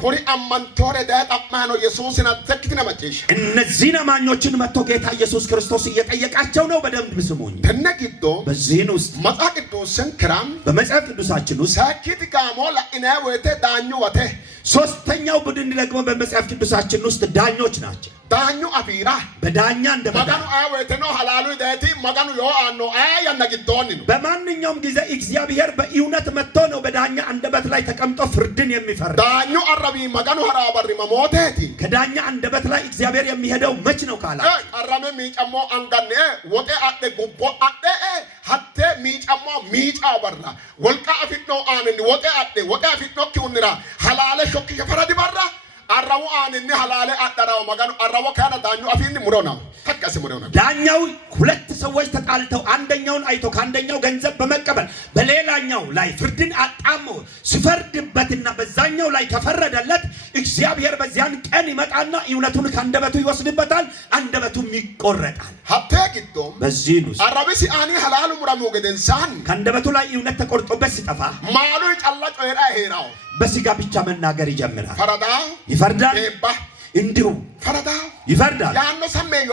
ኮሪ አማንቶሬ ዳጣማኖ ኢየሱስን አትዘክትና መጪሽ እነዚህን አማኞችን መጥቶ ጌታ ኢየሱስ ክርስቶስ እየጠየቃቸው ነው። በደንብ ስሙኝ። ተነቂዶ በዚህን ውስጥ መጽሐፍ ቅዱስን ክራም በመጽሐፍ ቅዱሳችን ውስጥ ሳኪት ጋሞ ለኢነ ወቴ ዳኙ ወቴ ሶስተኛው ቡድን ደግሞ በመጽሐፍ ቅዱሳችን ውስጥ ዳኞች ናቸው። ዳኙ አፊራ በዳኛ እንደበዳ መጋኑ አወቴ ነው ሐላሉ ዳቲ መጋኑ ዮአኖ ያነቂዶን ነው። በማንኛውም ጊዜ እግዚአብሔር በእውነት መጥቶ ነው በዳኛ አንደበት ላይ ተቀምጦ ፍርድን የሚፈርድ። ዳኙ አረቢ መጋኑ ሐራበሪ መሞቴቲ ከዳኛ አንደበት ላይ እግዚአብሔር የሚሄደው መች ነው ካላ አራሜ ሚጨሞ አንጋኔ ወጤ አደ ጉቦ አደ ሀቴ ሚጨሞ ሚጫ በራ ወልቃ አፊኖ አንኒ ወጤ አፊኖ ኪውንራ ሐላለ ሾክ የፈረዲ በራ አራው አንኒ ሐላለ አጠራው መጋኑ አራው ካና ዳኙ አፊኒ ሙሮና ተከስ ሙሮና ዳኛው ሁለት ሰዎች ተጣልተው አንደኛውን አይቶ ካንደኛው ገንዘብ በመቀበል በሌላኛው ላይ ፍርድን አጣሞ ሲፈርድበትና በዛኛው ላይ ተፈረደለት እግዚአብሔር በዚያን ቀን ይመጣና እውነቱን ካንደበቱ ይወስድበታል። አንደበቱም ይቆረጣል። ሀቴ ጊዶ በዚህ ነው አራቢሲ አኒ ሐላሉ ሙራሙ ገደንሳን ካንደበቱ ላይ እውነት ተቆርጦበት ሲጠፋ ማሉ ጫላጮ ሄራ ሄራው በስጋ ብቻ መናገር ይጀምራል። ፈረዳ ይፈርዳል። እንዲሁ ፈረዳ ይፈርዳል። ያኖ ሰሜዮ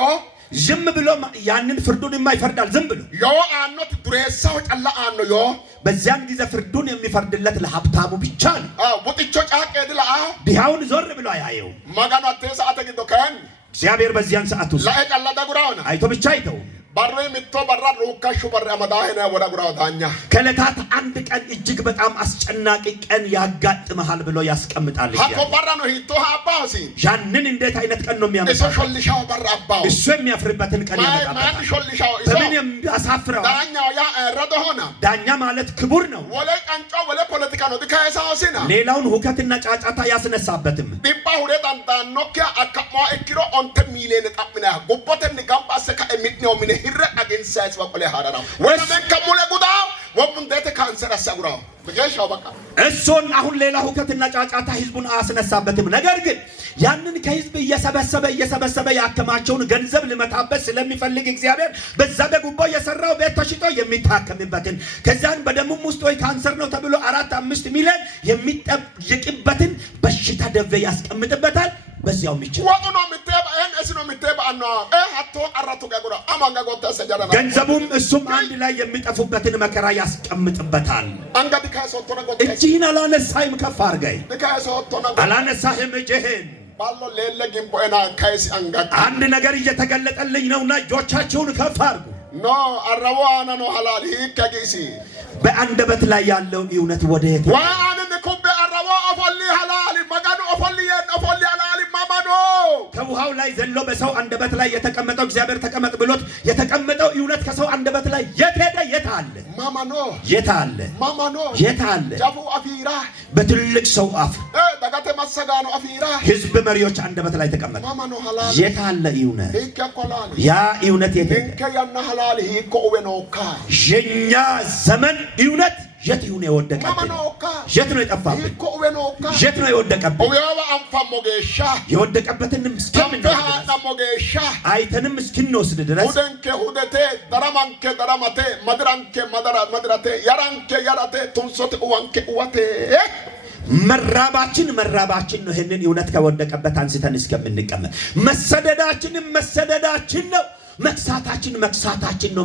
ዝም ብሎ ያንን ፍርዱን የማይፈርዳል። ዝም ብሎ ዮ አኖት ድሬሳው ጫላ አኖ ዮ በዚያን ጊዜ ፍርዱን የሚፈርድለት ለሀብታሙ ብቻ ነው። ወጥቾ ጫቄ ድላ ድሃውን ዞር ብሎ አያየው። ማጋኑ አተሰ አተግዶ ከን እግዚአብሔር በዚያን ሰዓት ውስጥ ላይ ጫላ ዳጉራውና አይቶ ብቻ አይተው ባሬ ምቶ በራ ሩካሹ በራ መዳህና ወዳ ጉራው ዳኛ ከለታት አንድ ቀን እጅግ በጣም አስጨናቂ ቀን ያጋጥመሃል ብሎ ያስቀምጣል። ሀቆ በራ ነው ሂቶ ሀባሲ ያንን እንዴት አይነት ቀን ነው የሚያመጣው? እሱ ሾልሻው በራ አባው እሱ የሚያፍርበትን ቀን ያመጣል። ማን ሾልሻው እሱ በምን የሚያሳፍረው? ዳኛው ያ ረዶሆና ዳኛ ማለት ክቡር ነው። ወለ ቀንጮ ወለ ፖለቲካ ነው ዲካይሳውሲና ሌላውን ሁከትና ጫጫታ ያስነሳበትም ዲባ ሁለት አንዳኖኪያ አካማ እኪሮ ኦንተ ሚሊየን ጣምና ጎቦተን ጋምባሰ ከእሚትነው ምን ይረ አገንሳይስ በቆለ ሐራራው ወለምን ከሙለ ጉዳ ወሙንደተ ካንሰር አሰጉራው በገሻው በቃ እሱን አሁን ሌላ ሁከትና ጫጫታ ህዝቡን አስነሳበትም። ነገር ግን ያንን ከህዝብ እየሰበሰበ ያከማቸውን ገንዘብ ልመታበት ስለሚፈልግ እግዚአብሔር በዛ በጉቦ የሰራው ቤት ተሽጦ የሚታከምበትን ከዛን በደሙም ውስጥ ወይ ካንሰር ነው ተብሎ 4-5 ሚሊዮን የሚጠየቅበትን በሽታ ደዌ ያስቀምጥበታል። በዚያው ምንጭ ወጡ ነው ምትባ እሱ ነው ምትባ አና አቶ አራቱ ጋጉራ አማንጋ ጎታ ሰጀራና ገንዘቡም እሱም አንድ ላይ የሚጠፉበትን መከራ ያስቀምጥበታል። አንጋዲ ካሶቶ ነው ጎታ እጅህን አላነሳህም ከፍ አድርገህ ካሶቶ ነው አላነሳህም እጅህን ባሎ ሌለ ግንቦና ካይስ አንጋዲ አንድ ነገር እየተገለጠልኝ ነውና እጆቻችሁን ከፍ አድርጉ። ኖ አራዋና ነው ሐላል ይከጊሲ በአንደበት ላይ ያለው እውነት ወዴት ዋአነ ኩበ አራዋ አፎሊ ሐላል መጋኑ አፎሊ ሐላል ማማኖ ከውሃው ላይ ዘሎ በሰው አንደበት ላይ የተቀመጠው እግዚአብሔር ተቀመጥ ብሎት የተቀመጠው እውነት ከሰው አንደበት ላይ የት ሄደ? የት አለ? ማማኖ የት አለ? ማማኖ የት አለ? ጃፉ አፊራ በትልቅ ሰው አፍ ዳጋተ ማሰጋኑ አፊራ ህዝብ መሪዎች አንደበት ላይ ተቀመጠ። ማማኖ ሐላል የት አለ እውነት? ይከቆላል ያ እውነት የት ሄደ? እንከያና ሐላል ይኮ ወኖካ የኛ ዘመን እውነት የት ይሁን የወደቀበት? የት ነው የጠፋበት? የት ነው የወደቀበት? ወያባ አንፋም ሞገሻ የወደቀበትንም ሞገሻ አይተንም እስክንወስድ ድረስ ሁደንከ ሁደቴ ደረማንከ ደረማቴ መድራንከ መድራቴ ያራንከ ያራቴ ቱንሶት ወንከ ወቴ መራባችን ነው። ይሄንን እውነት ከወደቀበት አንስተን እስከምንቀመጥ መሰደዳችን ነው። መክሳታችን ነው።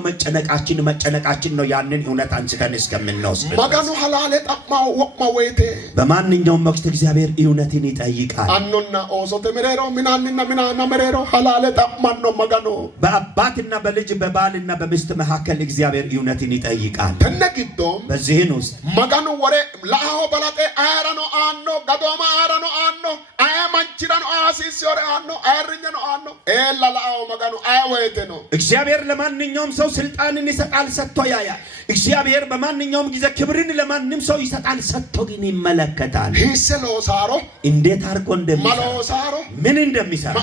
መጨነቃችን ነው። ያንን እውነት አንስተን እስከምንወስድ ማጋኑ ሐላለ ጠማው ወማወይቴ በማንኛውም ወቅት እግዚአብሔር እውነትን ይጠይቃል። አኖና ኦሶተ መሬሮ ምናና መሬሮ ሐላለ ጠማን ነው ማጋኑ በአባትና በልጅ በባልና በሚስት መካከል እግዚአብሔር እውነትን ይጠይቃል። ተነግዶ በዚህን ውስጥ ማጋኑ ወሬ ላሆ በላጤ አራኖ አኖ ጋዶማ አራኖ አኖ አያማንቺራኖ አሲሲዮሬ አኖ አያርኘኖ አኖ ኤላላው ማጋኑ አያወይቴ እግዚአብሔር ለማንኛውም ሰው ስልጣንን ይሰጣል፣ ሰጥቶ ያያል። እግዚአብሔር በማንኛውም ጊዜ ክብርን ለማንም ሰው ይሰጣል፣ ሰጥቶ ግን ይመለከታል። ሂሰሎሳሮ እንዴት አድርጎ እንደሚሰራ ምን እንደሚሰራ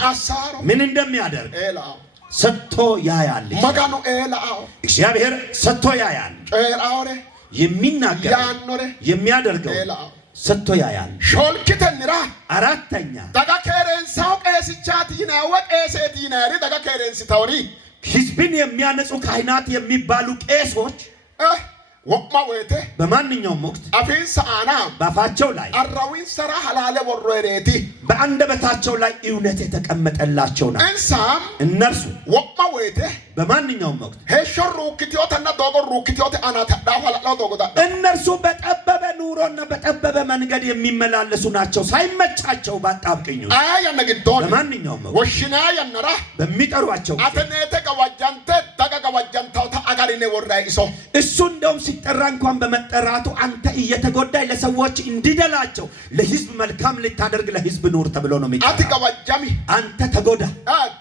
ምን እንደሚያደርግ ሰጥቶ ያያል። ማጋኑ ኤላው እግዚአብሔር ሰጥቶ ያያል። ኤላውሬ የሚናገር የሚያደርገው ሰጥቶ ያያል። ሾልኪተንራ አራተኛ ዳጋ ከረንሳው ቀሲቻት ይናው ቀሴት ይናሪ ዳጋ ከረንስ ታውሪ ህዝብን የሚያነጹ ካህናት የሚባሉ ቄሶች ወቅማ ወይቴ በማንኛውም ወቅት አፊንሳ አና ባፋቸው ላይ አራዊን ሰራ ሐላለ ወሮሬቲ በአንደበታቸው ላይ እውነት የተቀመጠላቸው ናቸው። እንሳም እነርሱ ወቅማ ወይቴ በማንኛውም ወቅት ሄሾሩ ኪቲዮተና ዶጎሩ ኪቲዮተ አና ዳፋላው ዶጎዳ እነርሱ በጠበበ ኑሮና በጠበበ መንገድ የሚመላለሱ ናቸው። ሳይመቻቸው ባጣብቅኙ አያነግዶን በማንኛውም ወቅት ወሽና ያነራ በሚጠሯቸው አተኔተ ገዋጃንተ ገዋጃንታው አጋሪኔ ወራይሶ እሱ እንደውም ሲጠራ እንኳን በመጠራቱ አንተ እየተጎዳይ ለሰዎች እንዲደላቸው ለህዝብ መልካም ልታደርግ ለህዝብ ኑር ተብሎ ነው የሚጠራው። አቲ ገዋጃሚ አንተ ተጎዳ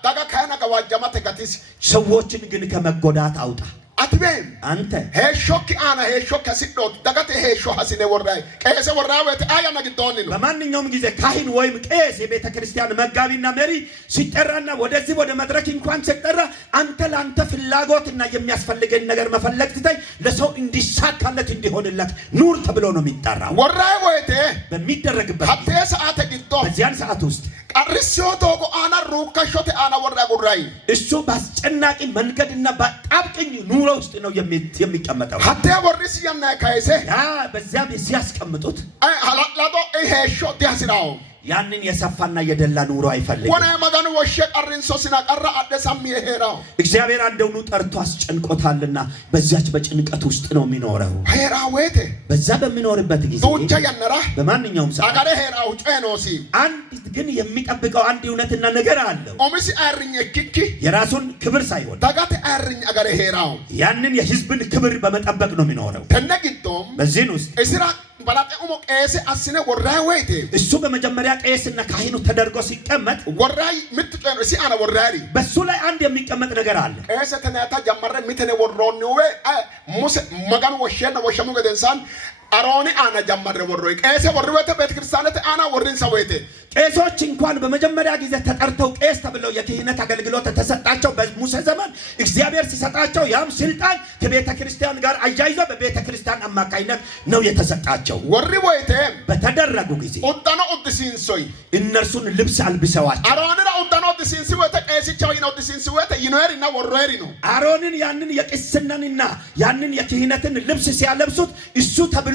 ዳጋ ካና ገዋጃማ ተጋቲስ ሰዎችን ግን ከመጎዳት አውጣ። አትቤም አንተ ሄሾክ አና ሄሾክ ሲዶት ዳጋተ ሄሾ ሐሲኔ ወራይ ቀየሰ ወራወት አያነግዶን ነው። በማንኛውም ጊዜ ካህን ወይም ቄስ የቤተ ክርስቲያን መጋቢና መሪ ሲጠራና ወደዚህ ወደ መድረክ እንኳን ሲጠራ አንተ ላንተ ፍላጎትና የሚያስፈልገን ነገር መፈለግ ትተይ ለሰው እንዲሳካለት እንዲሆንለት ኑር ተብሎ ነው የሚጠራው። ወራይ ወይቴ በሚደረግበት ሀቴ ሰዓተ ግዶ በዚያን ሰዓት ውስጥ ቀርሲዮ ዶጎ አና ሩካሾቴ አና ወራ ጉራይ እሱ በአስጨናቂ መንገድና በጣብቅኝ ኑሮ ውስጥ ነው የሚቀመጠው። ሀቴ ወሪስ ያና ካይሴ በዚያ ሲያስቀምጡት ሀላላዶ ሄሾ ዲያስራው ያንን የሰፋና የደላ ኑሮ አይፈልግም። ወና ማጋኑ ወሸ ቀርንሶ ሲናቀራ አደሳም ይሄራው እግዚአብሔር አንደውኑ ጠርቶ አስጨንቆታልና በዚያች በጭንቀት ውስጥ ነው የሚኖረው። ሄራዌቴ በዛ በሚኖርበት ጊዜ ዶቻ ያነራ በማንኛውም ሰዓት አጋረ ሄራው ጨኖሲ አንድ ግን የሚጠብቀው አንድ እውነትና ነገር አለው። ኦሚሲ አርኝ ኪኪ የራሱን ክብር ሳይሆን ዳጋተ አርኝ አጋረ ሄራው ያንን የህዝብን ክብር በመጠበቅ ነው የሚኖረው። ተነግቶም በዚህን ውስጥ እስራ ባላጤ ኡሞ ቄስ አስነ ወራይ ወይቴ እሱ በመጀመሪያ ቄስና ካህኑ ተደርጎ ሲቀመጥ ወራይ ምትጨኑ እሲ አና ወራሪ በሱ ላይ አንድ የሚቀመጥ ነገር አለ። ቄስ ተናታ ጀመረ ምትነ ወሮኒው ሙሴ መጋኑ ወሸና ወሸሙ ገደንሳን አሮኒ አና ጀመረ ወሮይ ቄስ ወርወተ ቤተክርስቲያነት አና ወሪን ሰውይቴ ቄሶች እንኳን በመጀመሪያ ጊዜ ተጠርተው ቄስ ተብለው የክህነት አገልግሎት ተሰጣቸው። በሙሴ ዘመን እግዚአብሔር ሲሰጣቸው ያም ስልጣን ከቤተ ክርስቲያን ጋር አያይዞ በቤተ ክርስቲያን አማካይነት ነው የተሰጣቸው። ወሪ ወይቴ በተደረጉ ጊዜ ኡዳኖ ኡድሲንሶይ እነርሱን ልብስ አልብሰዋቸው አሮንና ኡዳኖ ኡድሲንሲ ወተ ቄስቻው ይነው ኡድሲንሲ ወተ ይኖርና ወሮሪ ነው። አሮንን ያንን የቅስናንና ያንን የክህነትን ልብስ ሲያለብሱት እሱ ተብሎ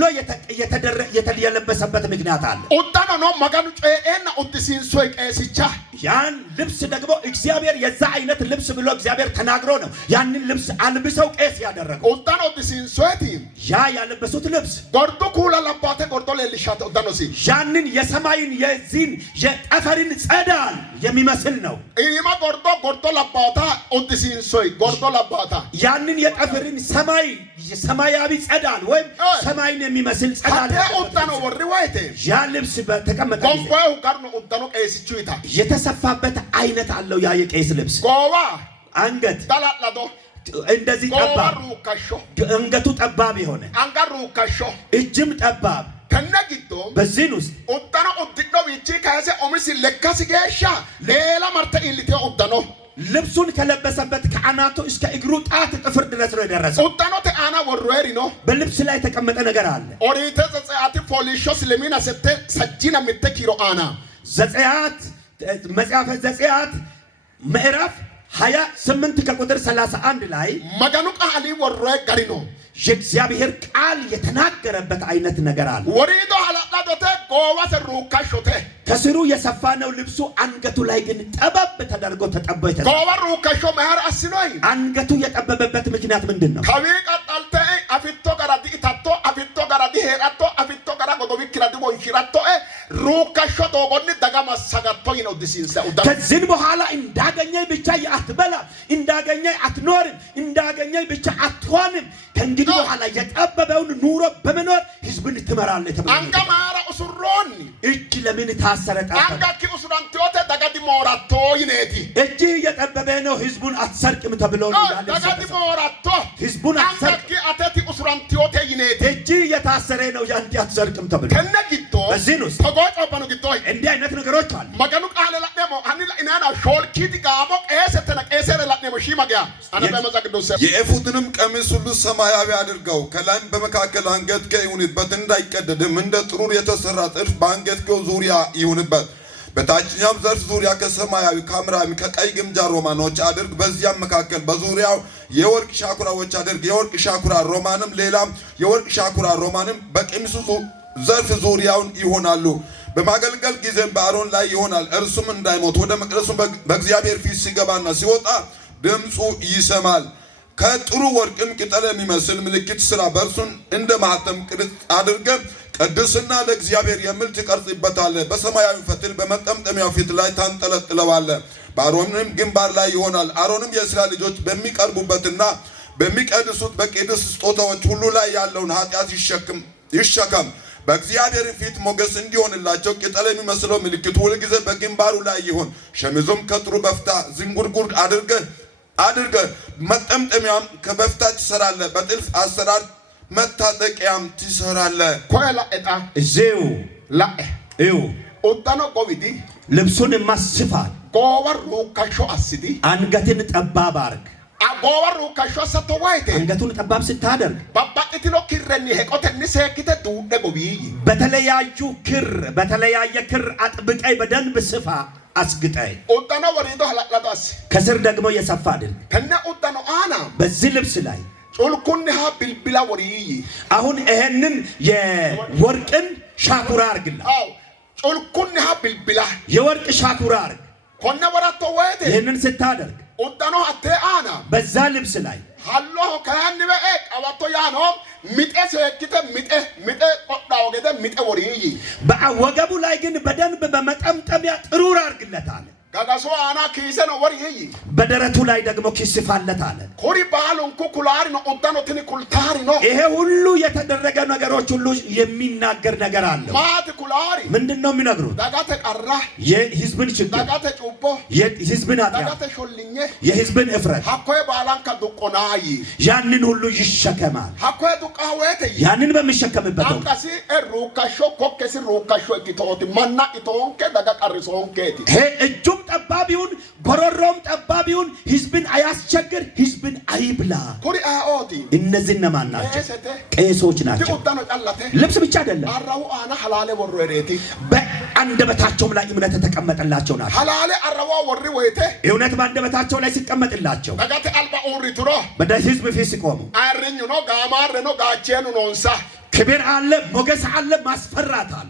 የተለበሰበት ምክንያት አለ። ኡዳኖ ነው መጋኑ ጨኤና ኡድሲንሶይ ቄስቻ ያን ልብስ ደግሞ እግዚአብሔር የዛ አይነት ልብስ ብሎ እግዚአብሔር ተናግሮ ነው ያንን ልብስ አልብሰው ቄስ ያደረገው። ኡዳኖ ኡድሲንሶቲ ያ ያለበሱት ልብስ ጎርዶ ኩላ ለባተ ጎርዶ ለልሻተ ኡዳኖሲ ያንን የሰማይን የዚህን የጠፈርን ጸዳል የሚመስል ነው። ኢማ ጎርዶ ለባታ ኡድሲንሶይ ጎርዶ ለባታ ያንን የጠፈርን ሰማያዊ ጸዳል ወይም ሰማይን የሚመስል ጸዳል ኡዳኖ ወሪ ወይቴ ያ ልብስ በተቀመጠ ጎንቆው ጋርኖ ኡዳኖ ቄስቹ ይታ የተሰፋበት አይነት አለው። ያ የቄስ ልብስ ጎዋ አንገት ዳላላዶ እንደዚህ ጠባብ አንገቱ ጠባብ የሆነ አንጋሩ ካሾ እጅም ጠባብ ተነግቶ በዚህን ውስጥ ኡዳኖ ኡድዶ ቢቺ ካሰ ኦሚስ ለካስ ገሻ ሌላ ማርተ ኢልቴ ኡዳኖ ልብሱን ከለበሰበት ከአናቱ እስከ እግሩ ጣት ጥፍር ድረስ ነው የደረሰው። ኡዳኖ ተአና ወሮሪ ነው። በልብስ ላይ የተቀመጠ ነገር አለ። ኦሪተ ዘጸአት ፖሊሾስ ለሚና ሰተ ሰጂና ምትኪሮ አና ዘጸአት መጽሐፈ ዘጸአት ምዕራፍ 28 ከቁጥር 31 ላይ መጋኑ ቃሊ ወሮይ ጋሪ ነው የእግዚአብሔር ቃል የተናገረበት አይነት ነገር አለ። ወሪዶ ሐላላዶተ ጎዋሰ ሩካሾተ ከስሩ የሰፋነው ልብሱ አንገቱ ላይ ግን ጠበብ ተደርጎ ተጠቦ ጎዋ ሩካሾ መሐር አስኖይ አንገቱ የጠበበበት ምክንያት ምንድነው? ከዊ ቀጣልተ አፊቶ ጋራዲ ኢታቶ አፊቶ ጋራዲ ሄራቶ አፊቶ ጋራ ጎዶቢ ክራዲ ወንሽራቶ ሩካሾ ዶጎኒ ደጋማ ሰጋቶ ነው ዲሲንሰ ኡዳ ከዚህ በኋላ እንዳገኘኝ ብቻ አትበላ፣ እንዳገኘኝ አትኖርም፣ እንዳገኘኝ ብቻ አትሆንም። ከእንግዲህ በኋላ የጠበበውን ኑሮ በመኖር ህዝብን ትመራለህ ተብሎ አንጋማራ ኡሱሮን እጅ ለምን ታሰረ? ጠበበ አንጋኪ ኡሱራንቲዮተ ደጋዲ ሞራቶ ይኔቲ እጅ የጠበበ ነው ህዝቡን አትሰርቅም ተብሎ ነው ያለ። ደጋዲ ሞራቶ ህዝቡን አትሰርቅ አንጋኪ አተቲ ኡሱራንቲዮተ ይኔቲ እጅ የታሰረ ነው ያንተ አትሰርቅም ተብሎ ከነጊቶ በዚህ ነው ተጎጮ በኑ ጊቶ እንዲህ አይነት ነገሮች አሉ። መገኑ ቃለ ለደሞ አንላ ኢናና ሾልኪቲ ጋሞ ቄሰተና ቄሰረ ለደሞ ሺማጊያ አነ በመዛቅዱስ የኤፉድንም ቀሚስ ሁሉ ሰማያዊ አድርገው ከላይም በመካከል አንገትጌ ይሁንበት፣ እንዳይቀደድም እንደ ጥሩር የተሰራ ጥልፍ በአንገትጌው ዙሪያ ይሁንበት። በታችኛው ዘርፍ ዙሪያ ከሰማያዊ ከሐምራዊ ከቀይ ግምጃ ሮማኖች አድርግ። በዚያም መካከል በዙሪያው የወርቅ ሻኩራዎች አድርግ። የወርቅ ሻኩራ ሮማንም ሌላም የወርቅ ሻኩራ ሮማንም በቀሚሱ ዘርፍ ዙሪያውን ይሆናሉ። በማገልገል ጊዜም በአሮን ላይ ይሆናል። እርሱም እንዳይሞት ወደ መቅደሱ በእግዚአብሔር ፊት ሲገባና ሲወጣ ድምፁ ይሰማል። ከጥሩ ወርቅም ቅጠል የሚመስል ምልክት ስራ። በእርሱን እንደ ማኅተም ቅርጽ አድርገህ ቅድስና ለእግዚአብሔር የሚል ትቀርጽበታለህ። በሰማያዊ ፈትል በመጠምጠሚያው ፊት ላይ ታንጠለጥለዋለህ። በአሮንም ግንባር ላይ ይሆናል። አሮንም የእስራኤል ልጆች በሚቀርቡበትና በሚቀድሱት በቅዱስ ስጦታዎች ሁሉ ላይ ያለውን ኃጢአት ይሸከም። በእግዚአብሔር ፊት ሞገስ እንዲሆንላቸው ቅጠል የሚመስለው ምልክት ሁልጊዜ በግንባሩ ላይ ይሁን። ሸሚዙም ከጥሩ በፍታ ዝንጉርጉር አድርገህ መጠምጠሚያም ከበፍታ ትሰራለህ። በጥልፍ አሰራር መታጠቂያም ትሰራለህ። ኮላ እጣ እዚው ላኤ እዩ ኡዳኖ ቆቢቲ ልብሱን ማስፋት ጎወሩ ከሾ አስቲ አንገትን ጠባብ አርግ። ጎወሩ ከሾ ሰተዋይቴ አንገቱን ጠባብ ስታደርግ ባባቅቲሎ ኪረኒ ሄቆተኒ ሴክተ ዱደ ቆቢይ በተለያየ ክር አጥብቀይ በደንብ ስፋ አስግጠይ። ኡዳኖ ወሪዶ ሐላላዳስ ከስር ደግሞ የሰፋ አይደል። ተነ ኡዳኖ አና በዚህ ልብስ ላይ ጩልኩንሃ ቢልቢላ ወሪይ አሁን ይሄንን የወርቅን ሻኩራ አርግላ። አው ጩልኩንሃ ቢልቢላ የወርቅ ሻኩራ አርግ። ኮነ ወራቶ ወይቴ ይሄንን ስታደርግ ኡዳኖ አቴ አና በዛ ልብስ ላይ ሃሎ ካያን በኤ ቀባቶ ያኖ ሚጤ ሰክተ ሚጤ ቆዳው ገደ ሚጤ ወሪይ በወገቡ ላይ ግን በደንብ በመጠምጠሚያ ጥሩር አርግለታል። ጋጋሶ አና ኪሰ ነው ወሪይ በደረቱ ላይ ደግሞ ኪስፋለት አለ። ኮሪ ባሉን ኩኩላሪ ነው ኡዳኖ ትኒ ኩልታሪ ነው። ይሄ ሁሉ የተደረገ ነገሮች ሁሉ የሚናገር ነገር አለ። ማት ኩላሪ ምንድነው የሚነግሩት? ዳጋተ ቀራ የህዝብን ችግር፣ ዳጋተ ጩቦ የህዝብን ኃጢአት፣ ዳጋተ ሾልኘ የህዝብን እፍረት ሀኮይ ባላን ከዱቆናይ ያንን ሁሉ ይሸከማል። ሀኮይ ዱቃወተ ያንን በሚሸከምበት አንቀሲ ሩካሾ ኮከሲ ሩካሾ ኢቶቲ ማና ኢቶንከ ዳጋ ቀርሶንከቲ ሄ እጁም ጠባቢውን ጎሮሮም ጠባቢውን ህዝብን አያስቸግር፣ ህዝብን አይብላ። ኩሪ አኦቲ እነዚህ እነማን ናቸው? ቄሶች ናቸው። ኡዳኖ ጫላተ ልብስ ብቻ አይደለም፣ አራው አና ሐላለ ወሮሬቲ በአንደበታቸውም ላይ እምነት የተቀመጠላቸው ናቸው። ሐላለ አራዋ ወሪ ወይቴ እውነት በአንደበታቸው ላይ ሲቀመጥላቸው ዳጋተ አልባ ኦንሪ ትሮ በህዝብ ፊት ሲቆሙ አርኙ ነው ጋማር ነው ጋቼኑ ነውንሳ ክብር አለ፣ ሞገስ አለ፣ ማስፈራት አለ።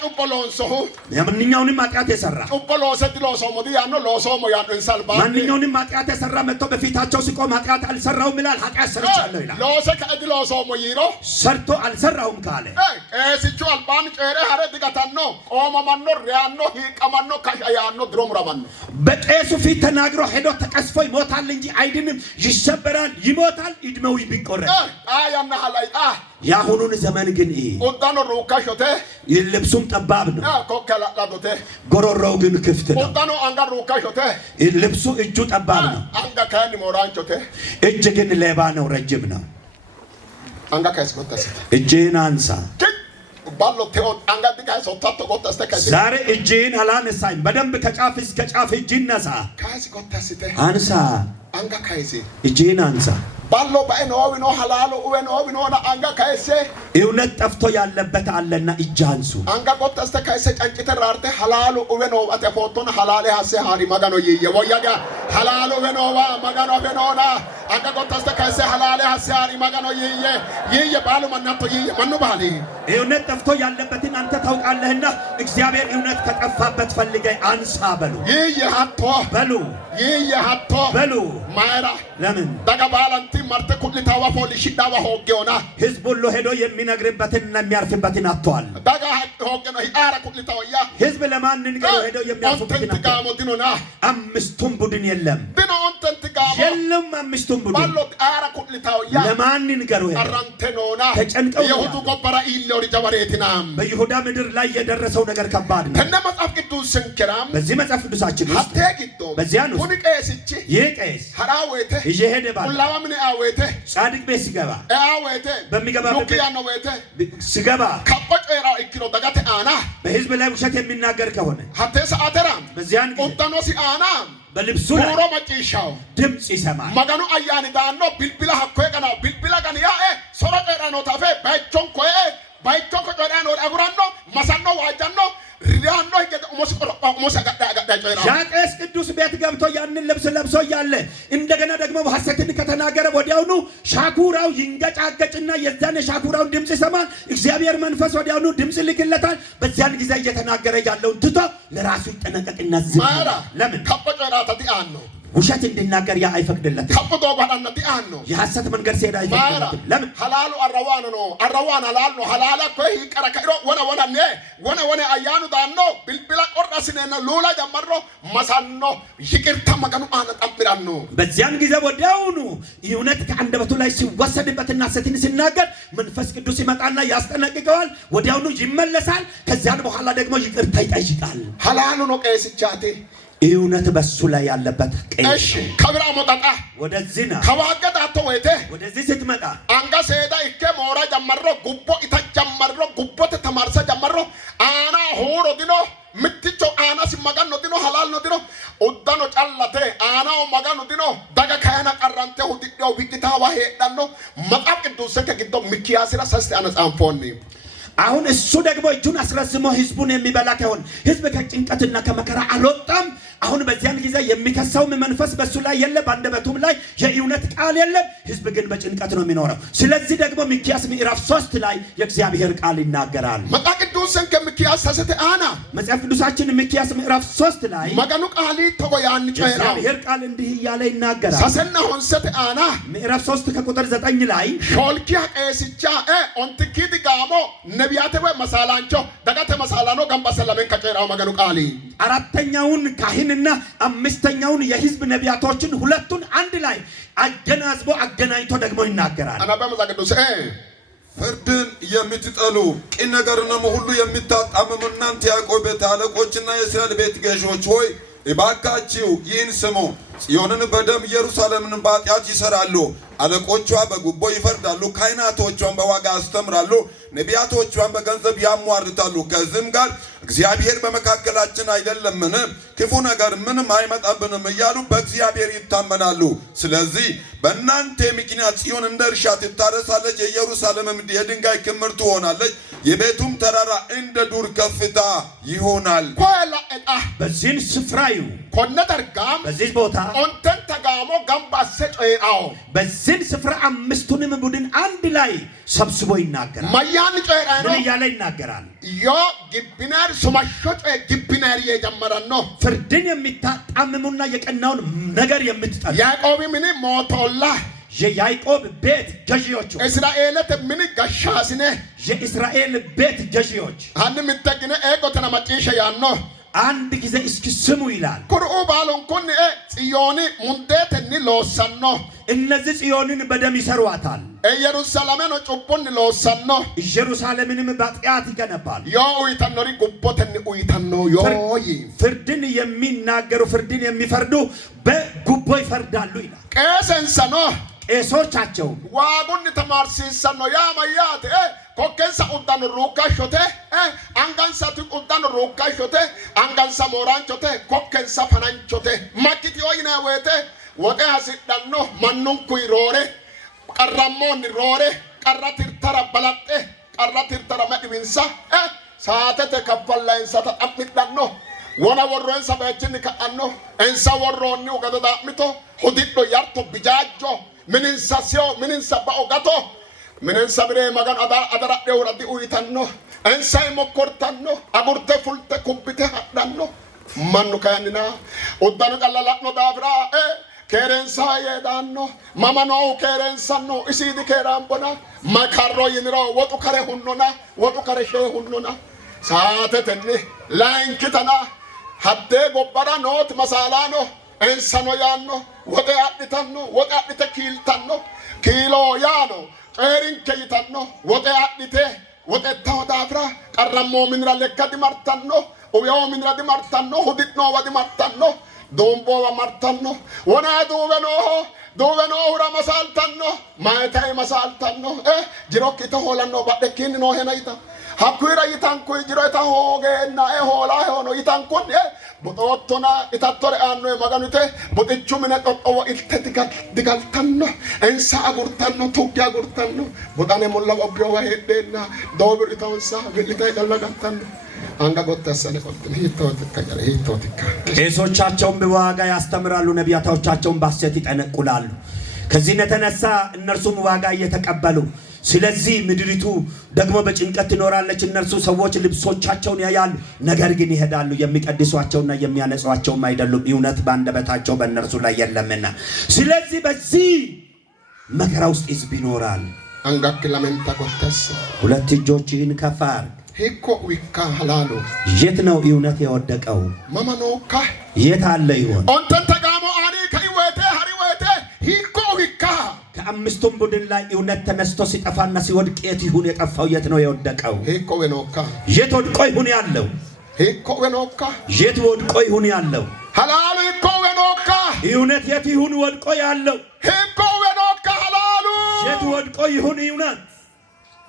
ጩቦሎንሶሁ ማንኛውንም ኃጢአት የሰራ ጩቦሎሰት ሎሶሞዲ ያኖ ሎሶሞ ያኖ እንሳልባ ማንኛውንም ኃጢአት የሰራ መጥቶ በፊታቸው ሲቆም ኃጢአት አልሰራውም ይላል። ኃጢአት ሰርቻለሁ ይላል። ሎሰ ከእድ ሎሶሞ ይሮ ሰርቶ አልሰራውም ካለ ኤሲቹ አልባን ጨሬ ሀረ ድጋታኖ ቆመማኖ ሪያኖ ሂቀማኖ ካሻያኖ ድሮምራማኖ በቄሱ ፊት ተናግሮ ሄዶ ተቀስፎ ይሞታል እንጂ አይድንም። ይሸበራል፣ ይሞታል፣ እድሜው ቢቆረጥ አያና ሐላይጣ የአሁኑን ዘመን ግን ኡዳኖ ሩካሾቴ ልብሱም ጠባብ ነው፣ ኮከላላዶቴ ጎሮሮው ግን ክፍት ነው። ኡዳኖ አንጋ ሩካሾቴ ልብሱ እጁ ጠባብ ነው፣ አንጋ ካኒ ሞራንቾቴ እጅ ግን ሌባ ነው፣ ረጅም ነው። አንጋ ካስቆታስ እጅህን አንሳ። ባሎ ቴኦ አንጋ ዲጋይ ሶታቶ ጎታስተ ካሲ ዛሬ እጅህን አላነሳኝ። በደንብ ከጫፍ እስከ ጫፍ እጅህን ነሳ። ካሲ ጎታስተ አንሳ። አንጋ ካይሲ እጅህን አንሳ። ባሎ ባይኖዊኖ ሐላሎ ኡዌኖዊኖ አንጋ ካይሴ እውነት ጠፍቶ ያለበት አለና እጅ አንሱ። አንጋ ጎታስተ ካይሴ ጫንጭተ ራርተ ሐላሎ ኡዌኖ አተ ፎቶን ሐላሌ ሐሴ ሃሪ ማጋኖ የወያጋ ሐላሎ ኡዌኖዋ ማጋኖ ኡዌኖና አንጋ ጎታስተ ካይሴ ሐላሌ ሐሴ ሃሪ ማጋኖ ባሉ ማናቶ ማኑ ባሊ እውነት ጠፍቶ ያለበትን አንተ ታውቃለህና እግዚአብሔር እውነት ከጠፋበት ፈልገህ አንሳ በሉ። ሀቶ በሉ ሀቶ በሉ ማይራ ለምን ዳጋ ባላንቲ ማርተ ኩልታዋ ፖሊሽዳዋ ሆጌውና ህዝብ ሁሉ ሄዶ የሚነግርበትንና የሚያርፍበትን አጥቷል። ዳጋ ሆጌና ሂአራ ኩልታውያ ህዝብ ለማን ንገሩ ሄዶ የሚያርፍበትን አጥቷል። አምስቱም ቡድን የለም ዲኖ ኦንተን ትጋሞ የለም። አምስቱም ቡድን ባሎ አራ ኩልታውያ ለማን ንገሩ ሄዶ አራንተኖና ተጨንቀው የሁዱ ጎበራ ኢሎሪ ጀበሬትና በይሁዳ ምድር ላይ የደረሰው ነገር ከባድ ነው። ተነ መጽሐፍ ቅዱስ ስንከራም በዚህ መጽሐፍ ቅዱሳችን ውስጥ አተግቶ በዚያ ነው ሁን ቄስቺ ይቄስ ሐራዌተ ይሄደ ባል ሁላዋ ምን አዌተ ጻድቅ ቤት ሲገባ አዌተ በሚገባበት ሉኪያ ነው ወተ ሲገባ ከቆጨራው እክሮ ዳጋተ አና በህዝብ ላይ ውሸት የሚናገር ከሆነ ሀቴ ሰዓተራም በዚያን ጊዜ ኡዳኖሲ አና በልብሱ ላይ ዶሮ መጪሻው ድምጽ ይሰማል። መጋኑ አያኒ ዳኖ ቢልቢላ ሀኮ ቀና ቢልቢላ ቀን ያ ሶሮ ቀራ ነው ታፈ ባይቾን ኮ ባይቾን ኮ ቀራ ነው አጉራኖ ማሳኖ ዋጃኖ ሪያኖ ይገደ ኦሞስ ቆረጣ ኦሞስ አጋዳ ጮይራ ቄስ ቅዱስ ቤት ገብቶ ያንን ልብስ ለብሶ ያለ እንደገና ደግሞ ሐሰትን ከተናገረ ወዲያውኑ ሻኩራው ይንገጫገጭና የዛን ሻኩራው ድምጽ ይሰማል። እግዚአብሔር መንፈስ ወዲያውኑ ድምጽ ልክለታል። በዚያን ጊዜ እየተናገረ ያለውን ትቶ ለራሱ ይጠነቀቅና ዝም ለምን ከቆጮራ ተዲአን ነው ውሸት እንዲናገር ያ አይፈቅድለትም። ከቆጦ ባዳና ዲአን ነው የሐሰት መንገድ ሲሄድ አይፈቅድለትም። ለምን ሐላሉ አረዋን ነው አረዋን ሐላል ነው ሐላላ ኮይ ይቀረከሮ ወነ አያኑ ዳኖ ቢልቢላ ቆራስነና ሎላ ጀመሮ መሳኖ ይቅርታ መገኑ አነጣብራን ነው። በዚያን ጊዜ ወዲያውኑ እውነት ከአንደበቱ ላይ ሲወሰድበትና ሐሰትን ሲናገር መንፈስ ቅዱስ ይመጣና ያስጠነቅቀዋል። ወዲያውኑ ይመለሳል። ከዚያን በኋላ ደግሞ ይቅርታ ይጠይቃል። ሐላሉ ነው ቀይስቻቴ እውነት በሱ ላይ ያለበት እሺ ከብራ ሞጣጣ ወደዚህ ና ከዋገዳቶ ወይቴ ወደዚህ ስትመጣ አንጋስ ሄዳ ይከ ሞራ ጀመሮ ጉቦ ኢተጀመሮ ጉቦት ተማርሰ ጀመሮ አና ሆሮ ዲኖ ምትቾ አና ሲመጋን ነው ዲኖ ሐላል ነው ዲኖ ኡዳኖ ጫላቴ አናው መጋኑ ዲኖ ዳጋ ካያና ቀራንቴ ሁዲው ቢቂታዋ ሄዳኖ መጽሐፍ ቅዱስ ከግዶ ሚኪያስራ ሰስተ አነጻንፎኒ አሁን እሱ ደግሞ እጁን አስረዝሞ ህዝቡን የሚበላ ከሆነ ህዝብ ከጭንቀትና ከመከራ አልወጣም። አሁን በዚያን ጊዜ የሚከሰው መንፈስ በሱ ላይ የለም፣ በአንደበቱም ላይ የእውነት ቃል የለም። ህዝብ ግን በጭንቀት ነው የሚኖረው። ስለዚህ ደግሞ ሚክያስ ምዕራፍ 3 ላይ የእግዚአብሔር ቃል ይናገራል። መጽሐፍ ቅዱስን ከሚክያስ ሰሰተ አና መጽሐፍ ቅዱሳችን ሚክያስ ምዕራፍ 3 ላይ መገኑ ቃሊ ተቆያን ጨራ የእግዚአብሔር ቃል እንዲህ እያለ ይናገራል። ሰሰና ሆንሰተ አና ምዕራፍ 3 ከቁጥር 9 ላይ ሾልኪያ ቀስቻ ኦንትኪድ ጋሞ ነቢያተ ወይ መሳላንቾ ደጋተ መሳላኖ ገንባሰላመን ከጨራው መገኑ ቃሊ አራተኛውን ካህንና አምስተኛውን የህዝብ ነቢያቶችን ሁለቱን አንድ ላይ አገናዝቦ አገናኝቶ ደግሞ ይናገራል። አና በመጽሐፍ ቅዱስ ፍርድን የምትጠሉ ቅን ነገርንም ሁሉ የምታጣምሙ እናንተ ያዕቆብ ቤት አለቆችና የእስራኤል ቤት ገዦች ሆይ እባካችሁ ይህን ስሙ። ጽዮንን በደም ኢየሩሳሌምን በኃጢአት ይሰራሉ። አለቆቿ በጉቦ ይፈርዳሉ። ካህናቶቿን በዋጋ ያስተምራሉ። ነቢያቶቿን በገንዘብ ያሟርታሉ። ከዚህም ጋር እግዚአብሔር በመካከላችን አይደለምን? ክፉ ነገር ምንም አይመጣብንም እያሉ በእግዚአብሔር ይታመናሉ። ስለዚህ በእናንተ ምክንያት ጽዮን እንደ እርሻ ትታረሳለች፣ የኢየሩሳሌምም የድንጋይ ክምር ትሆናለች፣ የቤቱም ተራራ እንደ ዱር ከፍታ ይሆናል። በዚህን ስፍራዩ ኮነደርጋም በዚህ ቦታ ኦንተን ተጋሞ ገንባሰ ጨራው በዚህን ስፍራ አምስቱንም ቡድን አንድ ላይ ሰብስቦ ይናገራል። ማያን ጨራ ነው እያለ ይናገራል። ዮ ግብናር ሱማሾጨ ግብናር የጀመረን ነው። ፍርድን የሚታጣምሙና የቀናውን ነገር የምትጠሉ ያዕቆብ ምን ሞቶላ የያዕቆብ ቤት ገዢዎች እስራኤልት ምን ጋሻስነ የእስራኤል ቤት ገዢዎች አንድ ምትገነ ኤጎተና ማጪሸ ያኖ አንድ ጊዜ እስኪ ስሙ ይላል። ኩርኡ ባሎን ኩን ጽዮን ሙንዴተኒ ሎሰኖ እነዚህ ጽዮንን በደም ይሰሯታል። ኢየሩሳሌምን ጩቡን ሎሰኖ ኢየሩሳሌምንም በኃጢአት ይገነባል። ዮ ኡይተኖሪ ጉቦተኒ ኡይተኖ ዮይ ፍርድን የሚናገሩ ፍርድን የሚፈርዱ በጉቦ ይፈርዳሉ ይላል። ቄሰንሰኖ ቄሶቻቸው ዋጉን ተማርሲሰኖ ያማያት ኮከንሳ ኡዳን ሩካሾቴ አንጋንሳ ኡዳን ሩካሾቴ አንጋንሳ ሞራንቾቴ ኮከንሳ ፈናንቾቴ ማኪቲ ወይና ወቴ ወጤ ሀሲዳኖ ማኑን ኩይሮሬ ቀራሞን ሮሬ ቀራትርተራ በላጤ ቀራትርተራ መድቢንሳ ሳተተ ከፈላይንሳ ተጣምዳኖ ወና ወሮንሳ በእጅን ከአኖ እንሳ ወሮኒ ወገዳዳሚቶ ሁዲዶ ያርቶ ቢጃጆ ምንንሳ ሲዮ ምንንሳ ባኦጋቶ ምንን ሰብሬ መገን አደራዴ ወራዲ ኡይታኖ እንሳይ ሞኮርታኖ አጉርቴ ፉልቴ ኩብቴ ሀዳኖ ማኑ ካያንና ኡዳኑ ቀላላኖ ዳብራ ኬሬንሳ የዳኖ ማማኖ ኬሬንሳኖ ኢሲዲ ኬራምቦና ማካሮ ይንሮ ወጡ ከሬ ሁኖና ወጡ ከሬ ሼ ሁኖና ሳተተኒ ላይንኪተና ሀዴ ጎበራ ኖት መሳላኖ እንሳኖ ያኖ ወጤ አዲታኖ ወጤ አዲተ ኪልታኖ ኪሎ ያኖ ጨሪን ከይታኖ ወጤ አዲቴ ወጤ ታወዳፍራ ቀረሞ ምንራ ለከዲ ማርታኖ ኡዮ ምንራ ዲ ማርታኖ ሁዲኖ ወዲ ማርታኖ ዶምቦ ማርታኖ ወና ዱበኖ ሁራ መሳልታኖ ማይታይ መሳልታኖ ጅሮኪተ ሆላኖ ባደኪን ኖ ሄናይታ ሀኩይራ ይታንኩ ጅሮታ ሆገና ሆላ ሆኖ ይታንኩን ቡጦቶና ኢታቶረ አኖ መጋኑቴ ቡጥቹ ምን ቆቆ ኢልተ ዲጋልታኖ እንሳ አጉርታኖ ቱኪያ አጉርታኖ ቡጣኔ ሞላ ኦብዮ ሄደና ዶብር ኢታንሳ ግልታ ይቀላጋታኖ አንጋ ጎተሰነ ቆጥነ ሂቶትካ ቄሶቻቸውን በዋጋ ያስተምራሉ፣ ነቢያቶቻቸውን በሐሰት ይጠነቁላሉ። ከዚህ የተነሳ እነርሱም ዋጋ እየተቀበሉ ስለዚህ ምድሪቱ ደግሞ በጭንቀት ትኖራለች። እነርሱ ሰዎች ልብሶቻቸውን ያያሉ፣ ነገር ግን ይሄዳሉ። የሚቀድሷቸውና የሚያነጿቸውም አይደሉም፣ እውነት በአንደበታቸው በእነርሱ ላይ የለምና። ስለዚህ በዚህ መከራ ውስጥ ሕዝብ ይኖራል። አንጋክ ለመንታ ቆተስ ሁለት እጆችህን ከፍ አድርግ። ሂኮ ዊካ ሐላሉ የት ነው እውነት የወደቀው? ማማኖካ የት አለ ይሆን? አንተን ተጋሞ አኒ ከይወቴ ሀሪወቴ ሂኮ ዊካ ከአምስቱም ቡድን ላይ እውነት ተነስቶ ሲጠፋና ሲወድቅ የት ይሁን የጠፋው? የት ነው የወደቀው? ሂኮ ወኖካ የት ወድቆ ይሁን ያለው? ሂኮ ወኖካ የት ወድቆ ይሁን ያለው? ሐላሉ ሂኮ ወኖካ እውነት የት ይሁን ወድቆ ያለው? ሂኮ ወኖካ ሐላሉ የት ወድቆ ይሁን እውነት?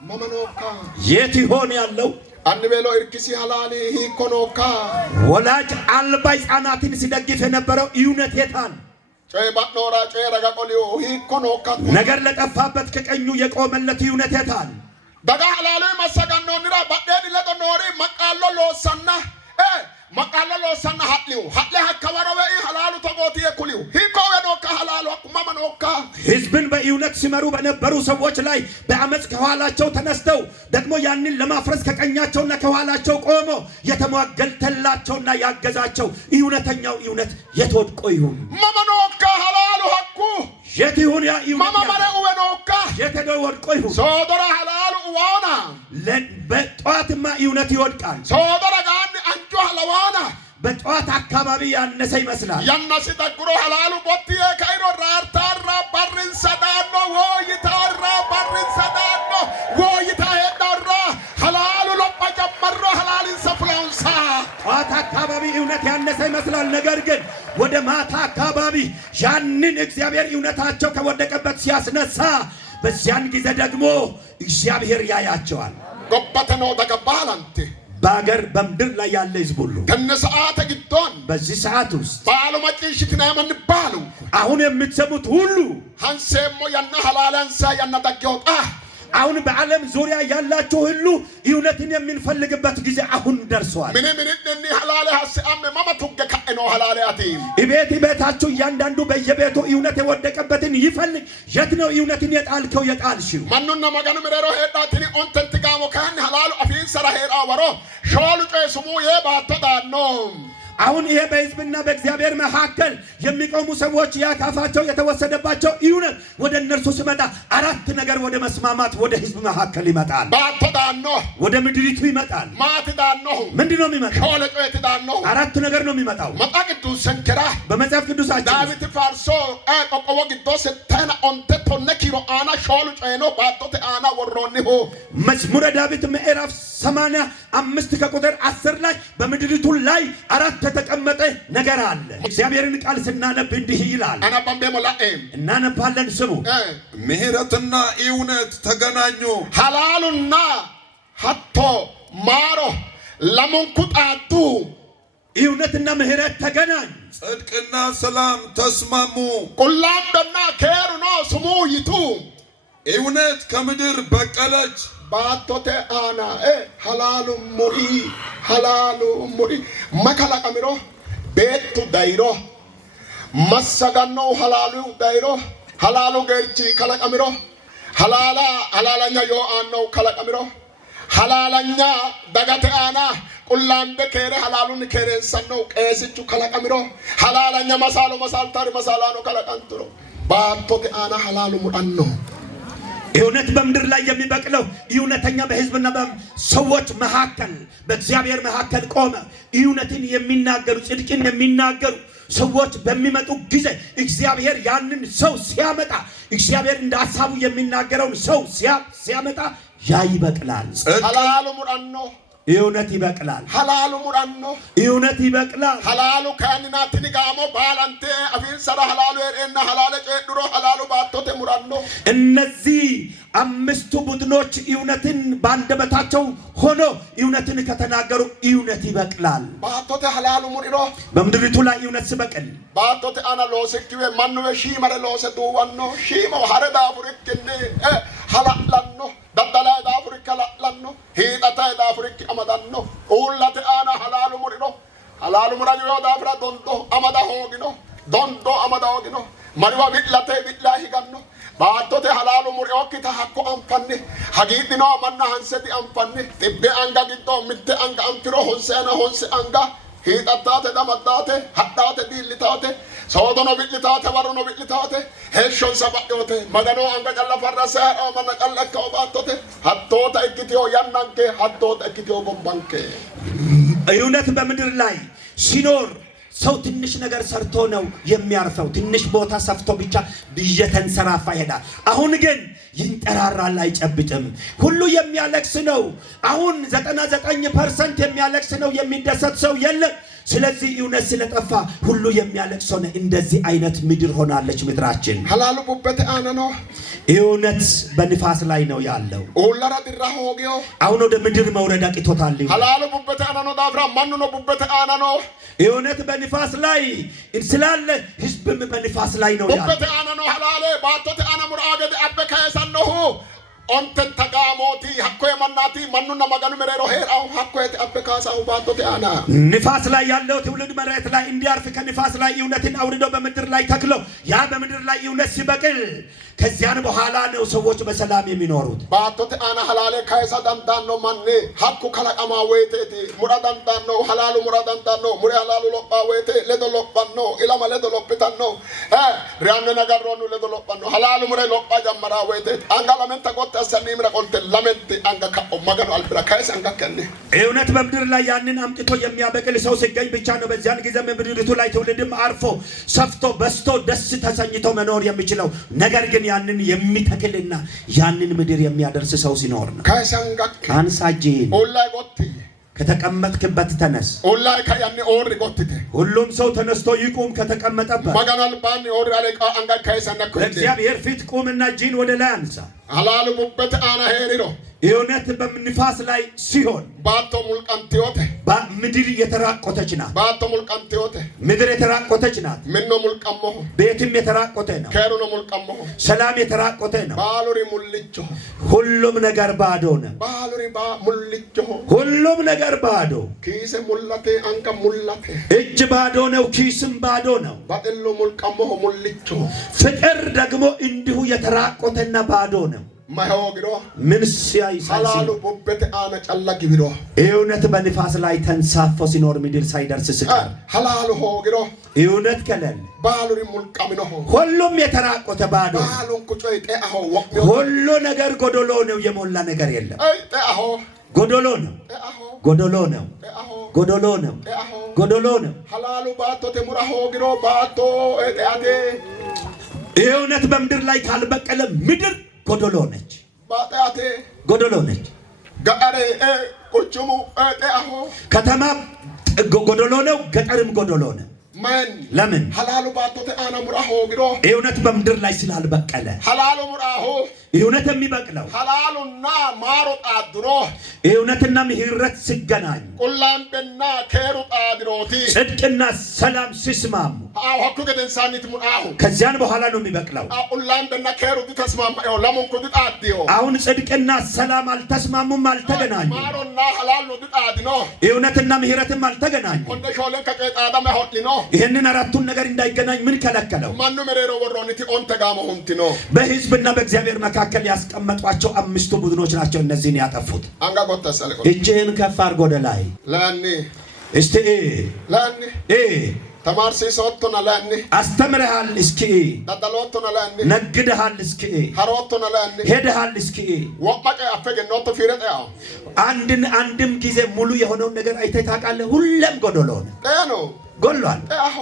ማማኖካ የት ይሆን ያለው? አንቤሎ እርክሲ ሐላሊ ሂኮ ኖካ ወላጅ አልባ ሕፃናትን ሲደግፍ የነበረው እውነት የታል? ጨባኖራ ጨረጋ ቆሊዮ ሂኮ ኖካ ነገር ለጠፋበት ከቀኙ የቆመለት እውነት የታል? ደጋ ሐላሉ መሰጋኖ ንራ ባዴድ ለጦኖሪ መቃሎ ሎሰና መቃሎ ሎሰና ሐሊው ሐለ ሐከወረበ ሐላሉ ተጎቲ የኩሊው ሂኮ ወኖካ ሐላሉ ማማኖካ ሕዝብን በእውነት ሲመሩ በነበሩ ሰዎች ላይ በአመፅ ከኋላቸው ተነስተው ደግሞ ያንን ለማፍረስ ከቀኛቸውና ከኋላቸው ቆሞ የተሟገልተላቸውና ያገዛቸው እውነተኛው እውነት የት ወድቆ ይሁን? ማማኖካ ሐላሉ ሐኩ የት ይሁን ያ እውነት? ማማማረ ወኖካ የት ወድቆ ይሁን? ሶዶራ ሐላሉ ዋና በጠዋትማ እውነት ይወድቃል። ሶዶራ ጋን አንጆ ሐላዋና በጠዋት አካባቢ ያነሰ ይመስላል። ያነሰ ተግሮ ሐላሉ ቦቲየ ካይሮ ራርታራ ባርን ሰዳኖ ወይታራ ባርን ሰዳኖ ወይታ ሄዳራ ሐላሉ ለባ ጀመረ ሐላልን ሰፍላውንሳ ጠዋት አካባቢ እውነት ያነሰ ይመስላል። ነገር ግን ወደ ማታ አካባቢ ያንን እግዚአብሔር እውነታቸው ከወደቀበት ሲያስነሳ በዚያን ጊዜ ደግሞ እግዚአብሔር ያያቸዋል። ጎበተኖ ተቀባላንተ በአገር በምድር ላይ ያለ ሕዝብ ሁሉ ከነሰዓተ ግዶን በዚህ ሰዓት ውስጥ ባሉ መጪሽትና የምንባሉ አሁን የምትሰሙት ሁሉ ሐንሴሞ ያና ሐላላንሳ ያና ተገውጣ አሁን በዓለም ዙሪያ ያላችሁ ሁሉ እውነትን የምንፈልግበት ጊዜ አሁን ደርሷል። ምን እንኒ ሐላላ ሐሰአም ማማቱገ ከእኖ ሐላላቲ ቤታችሁ እያንዳንዱ በየቤቱ እውነት የወደቀበትን ይፈልግ። የት ነው እውነትን የጣልከው የጣልሽው? ማንኑና መገኑ ምረሮ ሄዳትኒ ኦንተን ትጋሞ ካን ሐላሉ አፊን ሰራ ሄዳ ወሮ ሾሉ ጨስሙ የባቶ ዳኖ አሁን ይሄ በሕዝብና በእግዚአብሔር መካከል የሚቆሙ ሰዎች ያካፋቸው የተወሰደባቸው እውነት ወደ እነርሱ ሲመጣ አራት ነገር ወደ መስማማት ወደ ሕዝብ መካከል ይመጣል። ባቶ ዳኖ ወደ ምድሪቱ ይመጣል። ማት ዳኖ ምንድነው የሚመጣው? ሾለ ጨት ዳኖ አራት ነገር ነው የሚመጣው። መጽሐፍ ቅዱስ ሰንከራ በመጽሐፍ ቅዱሳችን ዳዊት ፋርሶ ቆቆወ ግዶስ ተና ኦንተ ቶነ ኪሮ አና ሾሉ ጨኖ ባቶ አና ወሮኒሆ መዝሙረ ዳዊት ምዕራፍ 85 ከቁጥር 10 ላይ በምድሪቱ ላይ አራት የተቀመጠ ነገር አለ። እግዚአብሔርን ቃል ስናነብ እንዲህ ይላል። አናባምቤ ሞላኤም እናነባለን። ስሙ። ምሕረትና እውነት ተገናኙ። ሐላሉና ሐቶ ማሮ ለሙንኩጣቱ እውነትና ምሕረት ተገናኙ። ጽድቅና ሰላም ተስማሙ። ቁላምደና ኬሩኖ ስሙ ይቱ እውነት ከምድር በቀለች። ባቶቴ አና ሐላሉ ሙሪ መከላቀሚሮ ቤቱ ዳይሮ መሰጋኖ ሐላሉ ዳይሮ ሐላሉ ገርቺ ከለቀሚሮ ሐላላኛ ዮ አነው ከለቀሚሮ ሐላላኛ ደጋቴ አና ቁላምደ ኬሬ ሐላሉን ኬሬን ሰነው ቄስቹ ከለቀሚሮ ሐላላኛ መሳልታሪ መሳላኖ ከለቀንትሮ ባቶቴ አና ሐላሉ ሙዳኖ እውነት በምድር ላይ የሚበቅለው እውነተኛ በሕዝብና በሰዎች መካከል በእግዚአብሔር መካከል ቆመ። እውነትን የሚናገሩ ጽድቅን የሚናገሩ ሰዎች በሚመጡ ጊዜ እግዚአብሔር ያንን ሰው ሲያመጣ እግዚአብሔር እንደ ሐሳቡ የሚናገረውን ሰው ሲያመጣ ያ ይበቅላል። ሐላሉ ሙዳኖ እውነት ይበቅላል። ሐላሉ ሙዳኖ እውነት ይበቅላል። ሐላሉ ካንና ትንጋሞ ባላንቴ አፊን ሰራ ሐላሉ የሬና ሐላለ ጨድሮ ሐላሉ ባቶቴ ሙዳኖ እነዚህ አምስቱ ቡድኖች እውነትን ባንደበታቸው ሆኖ እውነትን ከተናገሩ እውነት ይበቅላል። ባቶቴ ሐላሉ ሙዲሮ በምድሪቱ ላይ እውነት ሲበቅል ባቶቴ አና ሎሰኪዌ ማኑዌ ሺመረ ሎሰ ዱዋኖ ሺሞ ሐረዳ ቡርክኒ ሐላላኖ ዳዳላ ዳቡርከላላኖ amadanno hiidata daafurikki amadanno uullate aana halaalu murino halaalu murani yoo daafira dondo amada hoogino dondo amada hoogino mariwa wi'late wi'la higanno baattote halaalu muri okkita hakko anfanni hagiidhino manna hanseti anfanni xibbe anga giddo mitte anga antiro honseena honse anga hiixattate damaddaate hadhaate diillitate soodono wi'litate waruno wi'litate heeshshonsa badhoote magano anga calla farrase manna calla akka baattote hattoota ikkitiyo yannanke hattoota ikkitiyo gombanke እውነት በምድር ላይ ሲኖር ሰው ትንሽ ነገር ሰርቶ ነው የሚያርፈው ትንሽ ቦታ ሰፍቶ ብቻ እየተንሰራፋ ይሄዳል አሁን ግን ይንጠራራል አይጨብጥም ሁሉ የሚያለቅስ ነው አሁን 99% የሚያለቅስ ነው የሚደሰት ሰው የለም ስለዚህ እውነት ስለጠፋ ሁሉ የሚያለቅስ ሆነ እንደዚህ አይነት ምድር ሆናለች ምድራችን ሐላሉ ቡበተ አነ ነው እውነት በንፋስ ላይ ነው ያለው ኦላራ ድራ ሆጊዮ አሁን ወደ ምድር መውረድ አቅቶታል ሐላሉ ቡበተ አነ ነው ዳፍራ ማን ነው ቡበተ አነ ነው እውነት በንፋስ ላይ ስላለ ህዝብም በንፋስ ላይ ነው ያለው ቡበተ አነ ነው ሐላለ ባቶተ አነ ሙራገደ አበከ ሰነሁ onten tagamoti hakko yamannati mannuna maganu merero heeraw hakko yete abbekasaw baatote ana ንፋስ ላይ ያለው ትውልድ መሬት ላይ እንዲያርፍ ከንፋስ ላይ እውነትን አውርዶ በምድር ላይ ተክሎ ያ በምድር ላይ እውነት ሲበቅል ከዚያን በኋላ ነው ሰዎች በሰላም የሚኖሩት ባቶte ana halale kaysa dandanno manne hakku kalaqama weteti mura dandanno halalu mura dandanno muri halalu loppa wete ledo loppanno ilama ledo loppitanno rianne nagarronu ledo loppanno halalu mure loppa jammara wete angala menta gotte asanimra qolte lamenti anga ka magano albira kaysa anga kenne እውነት በምድር ላይ ያንን አምጥቶ የሚያበቅል ሰው ሲገኝ ብቻ ነው በዚያን ጊዜ ምድሪቱ ላይ ትውልድም አርፎ ሰፍቶ በስቶ ደስ ተሰኝቶ መኖር የሚችለው ነገር ግን ያንን የሚተክልና ያንን ምድር የሚያደርስ ሰው ሲኖር ነው ካይሳንጋ አንሳጂን ኦላይ ጎት ከተቀመጥክበት ተነስ ኦላይ ካያኔ ኦሪ ጎትተ ሁሉም ሰው ተነስቶ ይቁም ከተቀመጠበት ማጋናል ባኒ ኦሪ አለቃ አንጋ ካይሳና እግዚአብሔር ፊት ቁምና ጂን ወደ ላይ አንሳ ሐላሉ ቡበተ አነ ሄሪሮ እውነት በንፋስ ላይ ሲሆን ባቶ ሙልቀንቲዮተ ምድር የተራቆተች ናት ባቶ ሙልቀንቲዮተ ምድር የተራቆተች ናት ምኖ ሙልቀሞ ቤትም የተራቆተ ነው ከሩኖ ሙልቀሞ ሰላም የተራቆተ ነው ባሉሪ ሙልቾ ሁሉም ነገር ባዶ ነው ባሉሪ ሙልቾ ሁሉም ነገር ባዶ ኪስ ሙላቴ አንከ ሙላቴ እጅ ባዶ ነው ኪስም ባዶ ነው ባጥሉ ሙልቀሞ ሙልቾ ፍቅር ደግሞ እንዲሁ የተራቆተና ባዶ ነው ማሆግሮ ምን ሲያይሳሲ ሐላሉ ቡበተ አነ ጨላ ግብሮ እውነት በንፋስ ላይ ተንሳፎ ሲኖር ምድር ሳይደርስ ሲቀር ሐላሉ ሆግሮ እውነት ከለል ባሉሪ ሙልቀምኖ ሁሉም የተራቆተ ባዶ ባሉን ቁጮይ ጤአሆ ወቅ ሁሉ ነገር ጎዶሎ ነው የሞላ ነገር የለም ጤአሆ ጎዶሎ ነው ጎዶሎ ነው ጎዶሎ ነው ጎዶሎ ነው ሐላሉ ባቶቴ ሙራ ሆግሮ ባቶ ጤአቴ እውነት በምድር ላይ ካልበቀለ ምድር ጎዶሎ ነች ባጣቴ ጎዶሎ ነች ጋአሬ ቁጭሙ ጤአሆ ከተማ ጎዶሎ ነው ገጠርም ጎዶሎ ነው ማን ለምን ሐላሉ ባቶቴ አነ ሙራሆ ግሮ እውነት በምድር ላይ ስላልበቀለ ሐላሉ ሙራሆ እውነት የሚበቅለው ሐላሉና ማሩ ጣድሮ እውነትና ምህረት ሲገናኝ ቁላምበና ከሩ ጣድሮቲ ጽድቅና ሰላም ሲስማሙ ሀኩ ገደንሳኒት ሙራሆ ከዚያን በኋላ ነው የሚበቅለው ቁላምበና ከሩ ተስማማ ለምን ኩድ ጣዲዮ አሁን ጽድቅና ሰላም አልተስማሙም አልተገናኙ ማሩና ሐላሉ ጣድኖ እውነትና ምህረትም አልተገናኙ ወንደ ሾለን ከቀጣዳ መሆጥሊኖ ይሄንን አራቱን ነገር እንዳይገናኝ ምን ከለከለው ማኑ መሬሮ ወሮንቲ ኦንተ ጋሞ ሁንቲኖ በህዝብና በእግዚአብሔር መካከል ያስቀመጧቸው አምስቱ ቡድኖች ናቸው እነዚህን ያጠፉት አንጋ ቆተሰልቆ እጅህን ከፍ አድርጎ ወደ ላይ ለአኒ እስቲ ለአኒ ተማርሲ ሶቶና ለአኒ አስተምረሃል እስኪ ዳዳሎቶና ለአኒ ነግደሃል እስኪ ሀሮቶና ለአኒ ሄደሃል እስኪ ወማቀ አፈገኖቶ ፊረጣው አንድም ጊዜ ሙሉ የሆነውን ነገር አይተህ ታውቃለህ ሁሉም ጎዶሎ ነው ጤኖ ጎሏል ጤአሆ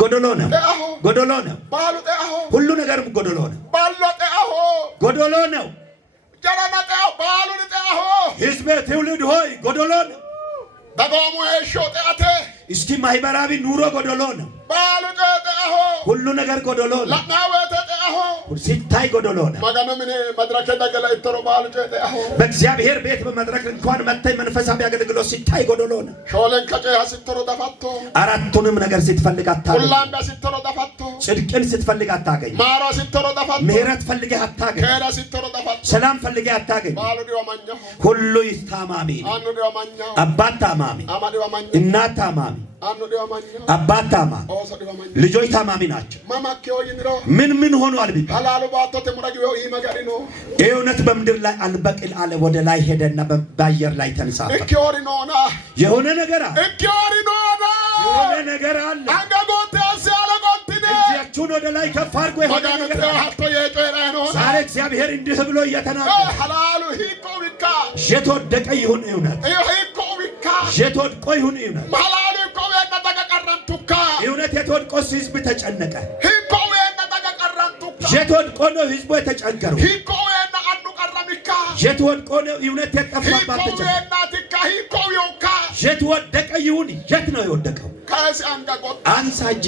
ጎዶሎ ነው ጎዶሎ ነው ባሉ ጤአሆ ሁሉ ነገርም ጎዶሎ ነው ባሉ ጤአሆ ጎዶሎ ነው ጀራና ጤአሆ ባሉ ጤአሆ ህዝብ ትውልድ ሆይ ጎዶሎ ነው ዳጎሙ ሄሾ ጤአቴ እስኪ ማህበራዊ ኑሮ ጎዶሎ ነው ባሉ ጤአሆ ሁሉ ነገር ጎዶሎ ነው ለናወተ ጤአሆ ሲታይ ጎዶሎ ነው ማጋነ ምን መድረከ ደገለ ይተሮ ባሉ ጤአሆ በእግዚአብሔር ቤት በመድረክ እንኳን መጥተህ መንፈሳዊ አገልግሎት ሲታይ ጎዶሎ ነው ሾለን ከጨ ያስተሮ ደፋቶ አራቱንም ነገር ስትፈልግ አታገኝ ሁላም ያስተሮ ደፋቶ ጽድቅን ስትፈልግ አታገኝ። ማራ ሲተሮ ጠፋት። ምህረት ፈልገህ አታገኝ። ከራ ሲተሮ ጠፋት። ሰላም ፈልገህ አታገኝ። ባሉ ዲዋማኛ ሁሉ ታማሚ ነው። አኑ ዲዋማኛ አባት ታማሚ፣ አማ ዲዋማኛ እናት ታማሚ፣ አኑ ዲዋማኛ አባት ታማሚ፣ ኦሶ ዲዋማኛ ልጆች ታማሚ ናቸው። ማማከው ይንሮ ምን ሆኗል ቢባል ሐላሉ ባቶተ ሙራጊው ይመጋሪ ነው። እውነት በምድር ላይ አልበቅል አለ። ወደ ላይ ሄደና በአየር ላይ ተንሳፈፈ። እኪዮሪ ነውና የሆነ ነገር አለ። እኪዮሪ ነውና የሆነ ነገር አለ። አንጋጎት ያሰለ ቆንቲኔ እጃችሁን ወደ ላይ ከፍ አድርጎ የሆነ ነገር አለ። ዛሬ እግዚአብሔር እንዲህ ብሎ እየተናገረ ሐላሉ ሂቆዊካ የተወደቀ ይሁን እውነት፣ ሂቆዊካ የተወድቆ ይሁን እውነት። ሐላሉ ሂቆዌና ተቀቀረንቱካ እውነት የተወድቆስ ህዝብ ተጨነቀ። ሂቆዌና ተቀቀረንቱካ የተወድቆ ነው ህዝቡ የተቸገረው። ሂቆዌና አንዱ ቀረሚካ የተወድቆ ነው እውነት የጠፋባት ተቸገረ። ሂቆዌና ቲካ ሂቆዊውካ የተወደቀ ይሁን። የት ነው የወደቀው? ካሲ አንጋጎት አንሳጂ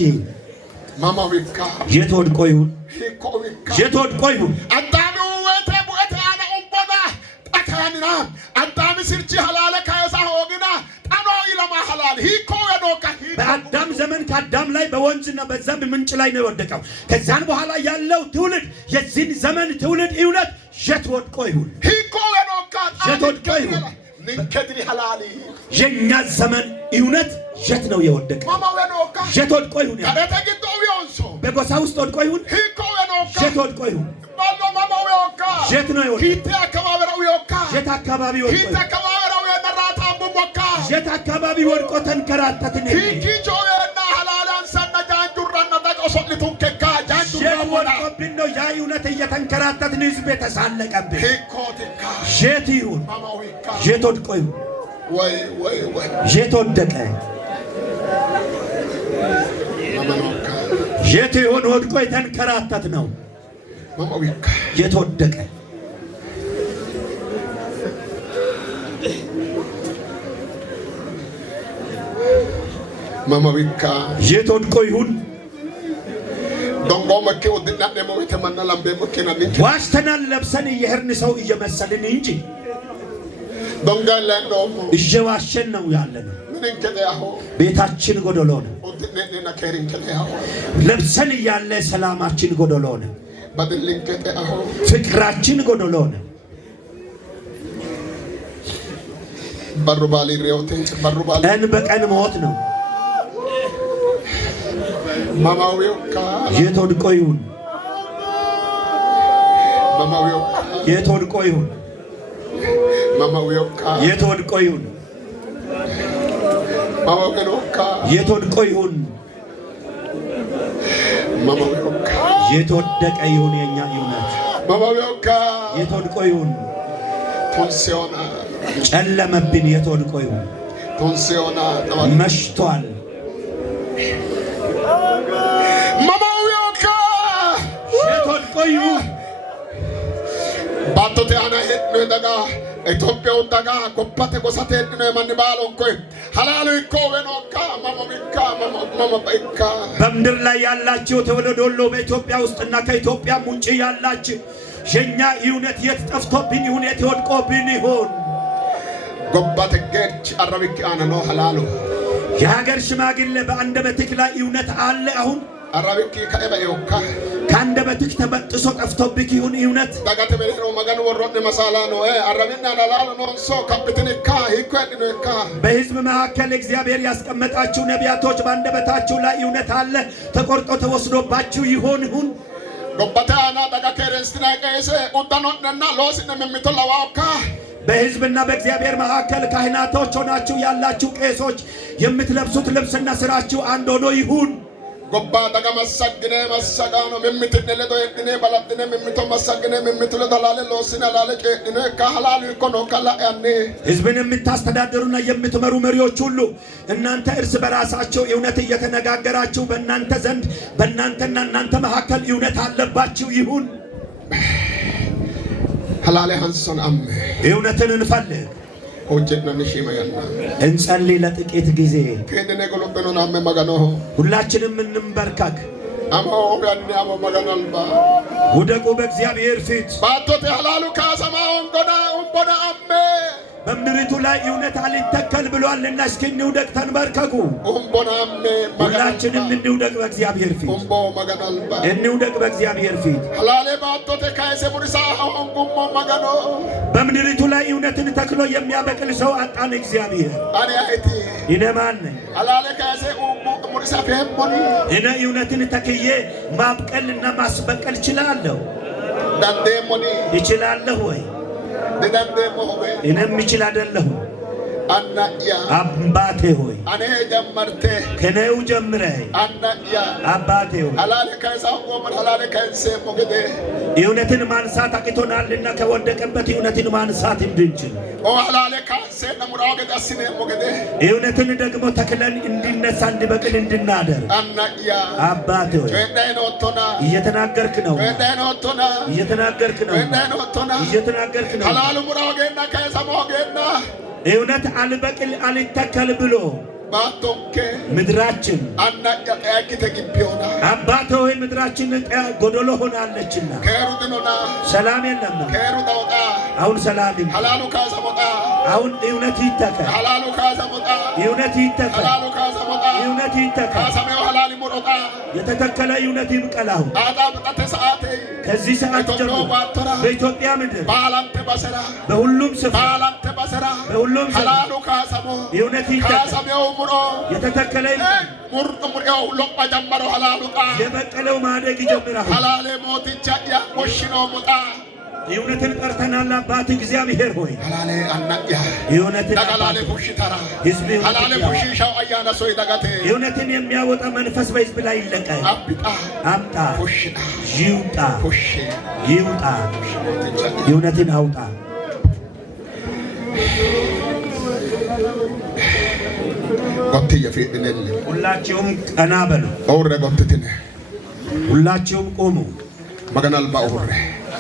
ማማዊካ የተወድቆ ይሁን። ሂቆዊካ የተወድቆ ይሁን። አዳሚ ወተ ቡኤት አለ ኡምቦና ጠካኒና አዳሚ ስርጂ ሐላለ ካሳ ሆግና ጠኖ ይለማ ሐላል ሂቆዌኖካ በአዳም ዘመን ከአዳም ላይ በወንዝና በዛ በምንጭ ላይ ነው የወደቀው። ከዛን በኋላ ያለው ትውልድ የዚህን ዘመን ትውልድ እውነት የተወድቆ ይሁን። ሂቆዌኖካ የተወድቆ ይሁን። ንከድሪ ሐላሊ የኛ ዘመን እውነት የት ነው የወደቀ? ማማዌኖካ የተወድቆ ይሁን። ከደተግቶ ቢዮንሶ በጎሳ ውስጥ ወድቆ ይሁን። ሂቆዌኖካ የተወድቆ ይሁን። ማሎ ማማዌኖካ የት ነው የወደቀ? ሂቴ አካባቢራው ዮካ የት አካባቢ ወድቆ? ሂቴ አካባቢራው የነራታ አምቦካ የት አካባቢ ወድቆ ተንከራተትን? ሂኪቾዌና ሐላላን ሰነ ጃንጁራና ተቆሶልቱን ከካ ጃንጁራ ወድቆብን ነው ያ እውነት እየተንከራተትን ህዝብ የተሳለቀብን። ሂኮቲካ የት ይሁን? ማማዊካ የት ወድቆ ይሁን? ወይ የት ወደቀ? ማማኖካ የት ይሁን? ወድቆ የተንከራተት ነው። ማማዊካ የት ወደቀ? ማማዊካ የት ወድቆ ይሁን? ዶንጎ መኬ ወድና ደሞ የተመና ላምቤ መኬና ንክ ዋሽተናል ለብሰን እየሄድን ሰው እየመሰልን እንጂ ዶንጋ ለንዶሞ እየዋሸን ነው ያለነው። ምን እንከተ ያሆ ቤታችን ጎደሎ ነው። ወድነና ከሪን ከተ ያሆ ለብሰን እያለ ሰላማችን ጎደሎ ነው። በድልን ከተ ያሆ ፍቅራችን ጎደሎ ነው። በሩባሊ ሪዮቴ በሩባሊ ቀን በቀን ሞት ነው። ማማዊካ የት ወድቆ ይሁን? ማማዊካ የት ወድቆ ይሁን? ማማዊካ የት ወድቆ ይሁን? ማማዊካ የት ወድቆ ይሁን? ማማዊካ የት ወደቀ ይሁን? የኛ እውነት ማማዊካ የት ወድቆ ይሁን? ቶንሲዮና ጨለመብን። የት ወድቆ ይሁን? ቶንሲዮና መሽቷል። ማማዊካ የት ወድቆ ይሁን? ባቶቴ አና ሄድኖ ደጋ ኢትዮጵያ ደጋ ጎባቴ ጎሳቴ ሄድኖ ማን ባሎን ኮይ ሐላሉ ይኮዌኖካ ማማዊካ ማማዊካ በምድር ላይ ያላችሁ ተወለዶ ወሎ በኢትዮጵያ ውስጥና ከኢትዮጵያ ውጪ ያላችሁ የኛ እውነት የት ጠፍቶብን ይሁን? የት ወድቆብን ይሁን? ጎባቴ ገች አረቢክ አና ነው ሐላሉ የሀገር ሽማግሌ በአንደበትህ ላይ እውነት አለ አሁን? አረቢክ ከኤበዮካ ከአንደበትህ ተበጥሶ ጠፍቶብህ ይሁን እውነት? ዳጋተ በሌሮ መገን ወሮድ መሳላ ነው አረቢና ላላሉ ነው ሶ ካፕትንካ ይኮድነካ በህዝብ መካከል እግዚአብሔር ያስቀመጣችሁ ነቢያቶች በአንደበታችሁ ላይ እውነት አለ ተቆርጦ ተወስዶባችሁ ይሁን? ጎባታና ዳጋ ከረንስትና ቀይሰ ኡዳኖና ሎስነ መምተላዋካ በህዝብና በእግዚአብሔር መካከል ካህናቶች ሆናችሁ ያላችሁ ቄሶች የምትለብሱት ልብስና ስራችሁ አንድ ሆኖ ይሁን። ጎባ ዳጋ መሰግነ መሰጋኖ መምትነለ ዶይድነ ባላድነ መምቶ መሰግነ መምትለ ተላለ ሎስነ ላለ ቄድነ ካህላሉ ይኮኖ ካላ ያኔ ህዝብን የምታስተዳድሩና የምትመሩ መሪዎች ሁሉ እናንተ እርስ በራሳችሁ እውነት እየተነጋገራችሁ በእናንተ ዘንድ በእናንተና እናንተ መካከል እውነት አለባችሁ ይሁን። ሐላለ ሃንሶን አም እውነትን እንፈልግ። ሆጀና ነሽማያና እንጸልይ ለጥቂት ጊዜ ከደነ ጎሎበኖ ናመ መጋኖ ሁላችንም እንንበርከክ። አማው ያኔ አማው መጋናልባ ውደቁ በእግዚአብሔር ፊት ባቶቴ ሐላሉ ካሰማ ኦንጎና ኦንቦና አሜ በምድሪቱ ላይ እውነት አልተከል ብሏልና እስኪ እንውደቅ ተንበርከኩ። ሁላችንም እንውደቅ በእግዚአብሔር ፊት እንውደቅ በእግዚአብሔር ፊት። በምድሪቱ ላይ እውነትን ተክሎ የሚያበቅል ሰው አጣን። እግዚአብሔር እኔ ማን ነኝ? እኔ እውነትን ተክዬ ማብቀልና ማስበቀል እችላለሁ? ይችላለሁ ወይ? እኔም ይችል አይደለሁ? አባቴ ሆይ ከኔው ጀምረህ አባቴ ሆይ እውነትን ማንሳት አቅቶናልና ከወደቀበት እውነትን ማንሳት እንድንችል እውነትን ደግሞ ተክለን እንዲነሳ እንዲበቅል እንድናደርግ አባቴ ሆይ እየተናገርክ ነው፣ እየተናገርክ ነው፣ እየተናገርክ ነው። እውነት አልበቅል አልተከል ብሎ ምድራችን አባቴ ሆይ ምድራችን ጎዶሎ ሆናለችና ሰላም የለም። አሁን ሰላም አሁን እውነት ይተከል፣ እውነት ይተከል፣ እውነት ይተከል። የተተከለ እውነት ይብቀል። አሁን ከዚህ ሰዓት ጀምሮ በኢትዮጵያ ምድር በሁሉም ስፍራ በሁሉም ስፍራ እውነት ይተከል። የተተከለ የበቀለው ማደግ ይጀምራል። እውነትን ጠርተናል። አባት እግዚአብሔር ሆይ እውነትን የሚያወጣ መንፈስ በሕዝብ ላይ ይለቀቅ። አምጣ፣ ይውጣ፣ ይውጣ። እውነትን አውጣ። ሁላችሁም ቀና በሉ። ሁላችሁም ቆሙ።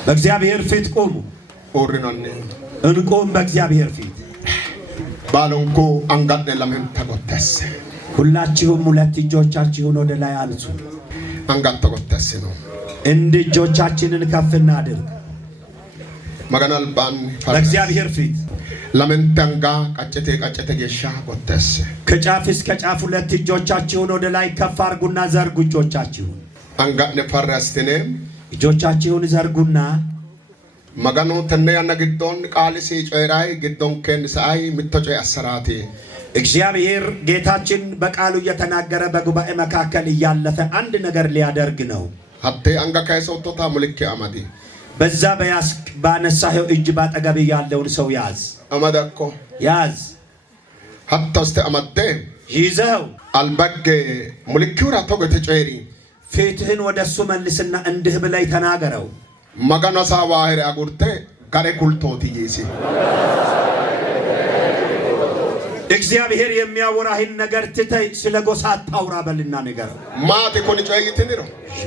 በእግዚአብሔር ፊት ቆሙ። እንቆም በእግዚአብሔር ፊት። ሁላችሁም ሁለት እጆቻችሁን ወደ ላይ አንሱ። እንድ እጆቻችንን ከፍ እናድርግ በእግዚአብሔር ፊት። ለምንተንጋ ቀጨቴ ጌሻ ቆተስ ከጫፍ እስከ ጫፍ ሁለት እጆቻችሁን ወደ ላይ ከፍ አድርጉና ዘርጉ። እጆቻችሁን አንጋነ ፈራስትኔ እጆቻችሁን ዘርጉና መጋኖ ተነያና ግዶን ቃልሲ ጮይራይ ግዶን ከንሳይ ምትጮይ አሰራቴ እግዚአብሔር ጌታችን በቃሉ እየተናገረ በጉባኤ መካከል እያለፈ አንድ ነገር ሊያደርግ ነው። ሀቴ አንጋ ካይሶቶታ ሙልክ አማዲ በዛ ባነሳኸው እጅ ባጠገብ ያለውን ሰው ያዝ። አማዳኮ ያዝ። ሀታስተ አማደ ይዘው አልበገ ሙልኪውራ ተገተ ጮይሪ ፊትህን ወደሱ መልስና እንዲህ ብለህ ተናገረው። መጋኖሳ ዋህር አጉርቴ ጋሬ ኩልቶት ይይሲ እግዚአብሔር የሚያወራህን ነገር ትተህ ስለ ጎሳ አታውራ በልና ነገር ማት ኮን ጮይትንሮ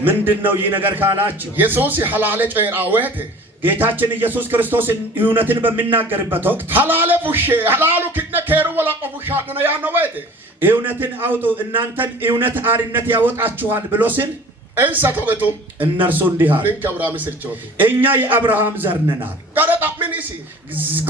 ምንድነው ይህ ነገር ካላችሁ ኢየሱስ ሐላለ ጮይራ ወህተ ጌታችን ኢየሱስ ክርስቶስ እውነትን በሚናገርበት ወቅት ሐላለ ፉሼ ሐላሉ ክነ ከሩ ወላ ቆፉሻ ነው ያነው ወህተ እውነትን አውጡ እናንተን እውነት አርነት ያወጣችኋል ብሎ ሲል እንሰቶበቱ እነርሱ እንዲህ አሉ፣ አብርሃም ስልቾቱ እኛ የአብርሃም ዘር ነን። ጋረጣ ምን ይሲ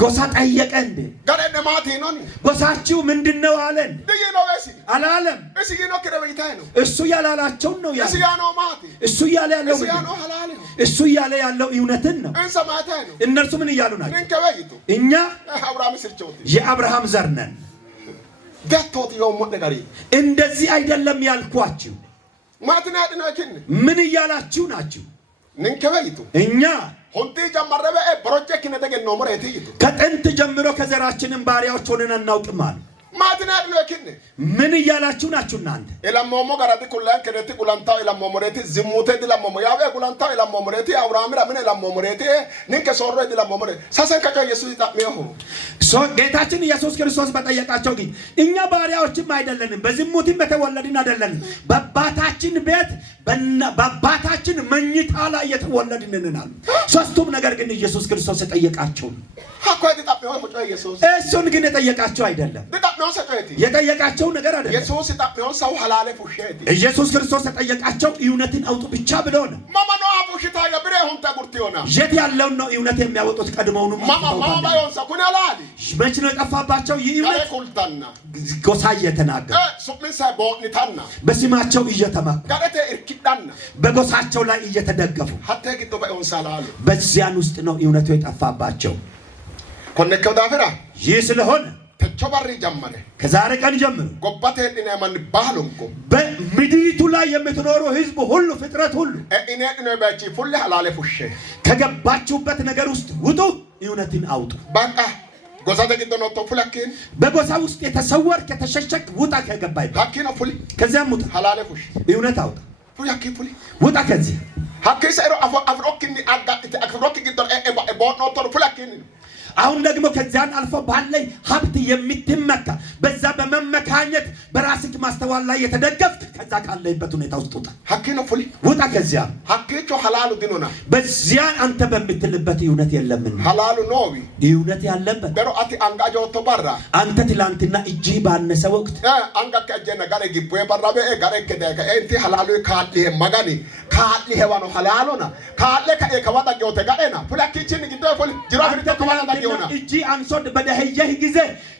ጎሳ ጠየቀ እንዴ? ጋረነ ማቲ ነው ጎሳችሁ ምንድነው አለን? ደየነው እሲ አላለም። እሲ ነው ከረበይታይ ነው እሱ ያላላቸው ነው ያለው። እሲ ያለው ማቲ እሱ ያለ ያለው እሲ ያለው ሐላል ነው። እሱ ያለ ያለው እውነትን ነው። እንሰማታይ ነው። እነርሱ ምን እያሉ ናቸው? እንከበይቱ እኛ አብርሃም ስልቾቱ የአብርሃም ዘር ነን። ገቶት ነው ሞደጋሪ እንደዚህ አይደለም ያልኳችሁ። ማትናድ ነው እኪን ምን እያላችሁ ናችሁ? እንከበይቱ እኛ ሆንቴ ጀመረበ ፕሮጀክት ነተገነው መሬት ይቱ ከጥንት ጀምሮ ከዘራችንን ባሪያዎች ሆነን አናውቅም አሉ። ማትናድ ነው እኪን ምን እያላችሁ ናችሁ እናንተ? ኤላሞሞ ጋራቲ ኩላን ከደቲ ኩላንታው ኤላሞሞ ሬቲ ዝሙቴ ድላሞሞ ያበ ኩላንታው ኤላሞሞ ሬቲ አብርሃም ራምን ኤላሞሞ ሬቲ ንከ ሶሮ ድላሞሞ ሬቲ ሳሰን ከከ ኢየሱስ ይጣሚያሁ ጌታችን ኢየሱስ ክርስቶስ በጠየቃቸው ግን እኛ ባሪያዎችም አይደለንም፣ በዝሙትም በተወለድን አይደለንም፣ በአባታችን ቤት በአባታችን መኝታ ላይ የተወለድን ነን። ሶስቱም ነገር ግን ኢየሱስ ክርስቶስ የጠየቃቸው እሱን ግን የጠየቃቸው አይደለም። የጠየቃቸው ነገር አይደለም። ኢየሱስ ክርስቶስ የጠየቃቸው እውነትን አውጡ ብቻ ብሎ ነው። የት ያለውን ነው እውነት የሚያወጡት? ቀድሞውኑ መች ነው የጠፋባቸው? ይህ ጎሳ እየተናገሩ በስማቸው እየተመኩ በጎሳቸው ላይ እየተደገፉ በዚያን ውስጥ ነው እውነቱ የጠፋባቸው። ይህ ስለሆነ ከዛሬ ቀን ጀምሮ በምድሪቱ ላይ የምትኖሩ ሕዝብ ሁሉ ፍጥረት ሁሉ ከገባችሁበት ነገር ውስጥ ውጡ፣ እውነትን አውጡ። በጎሳ ውስጥ የተሰወርክ የተሸሸክ ውጣ። ከገባይበት ከዚያም ውጣ፣ እውነት አውጣ፣ ውጣ ከዚህ አሁን ደግሞ ከዚያን አልፎ ባለይ ሀብት የምትመካ በዛ በመመካኘት በራስህ ማስተዋል ላይ የተደገፍክ ከዛ ካለይበት ሁኔታ ውስጥ ውጣ። ውጣ ከዚያ በዚያ አንተ በምትልበት እውነት የለምን? እውነት ያለበት አንተ ትላንትና እጅህ ባነሰ ወቅት እጅ አንሶድ በደህየህ ጊዜ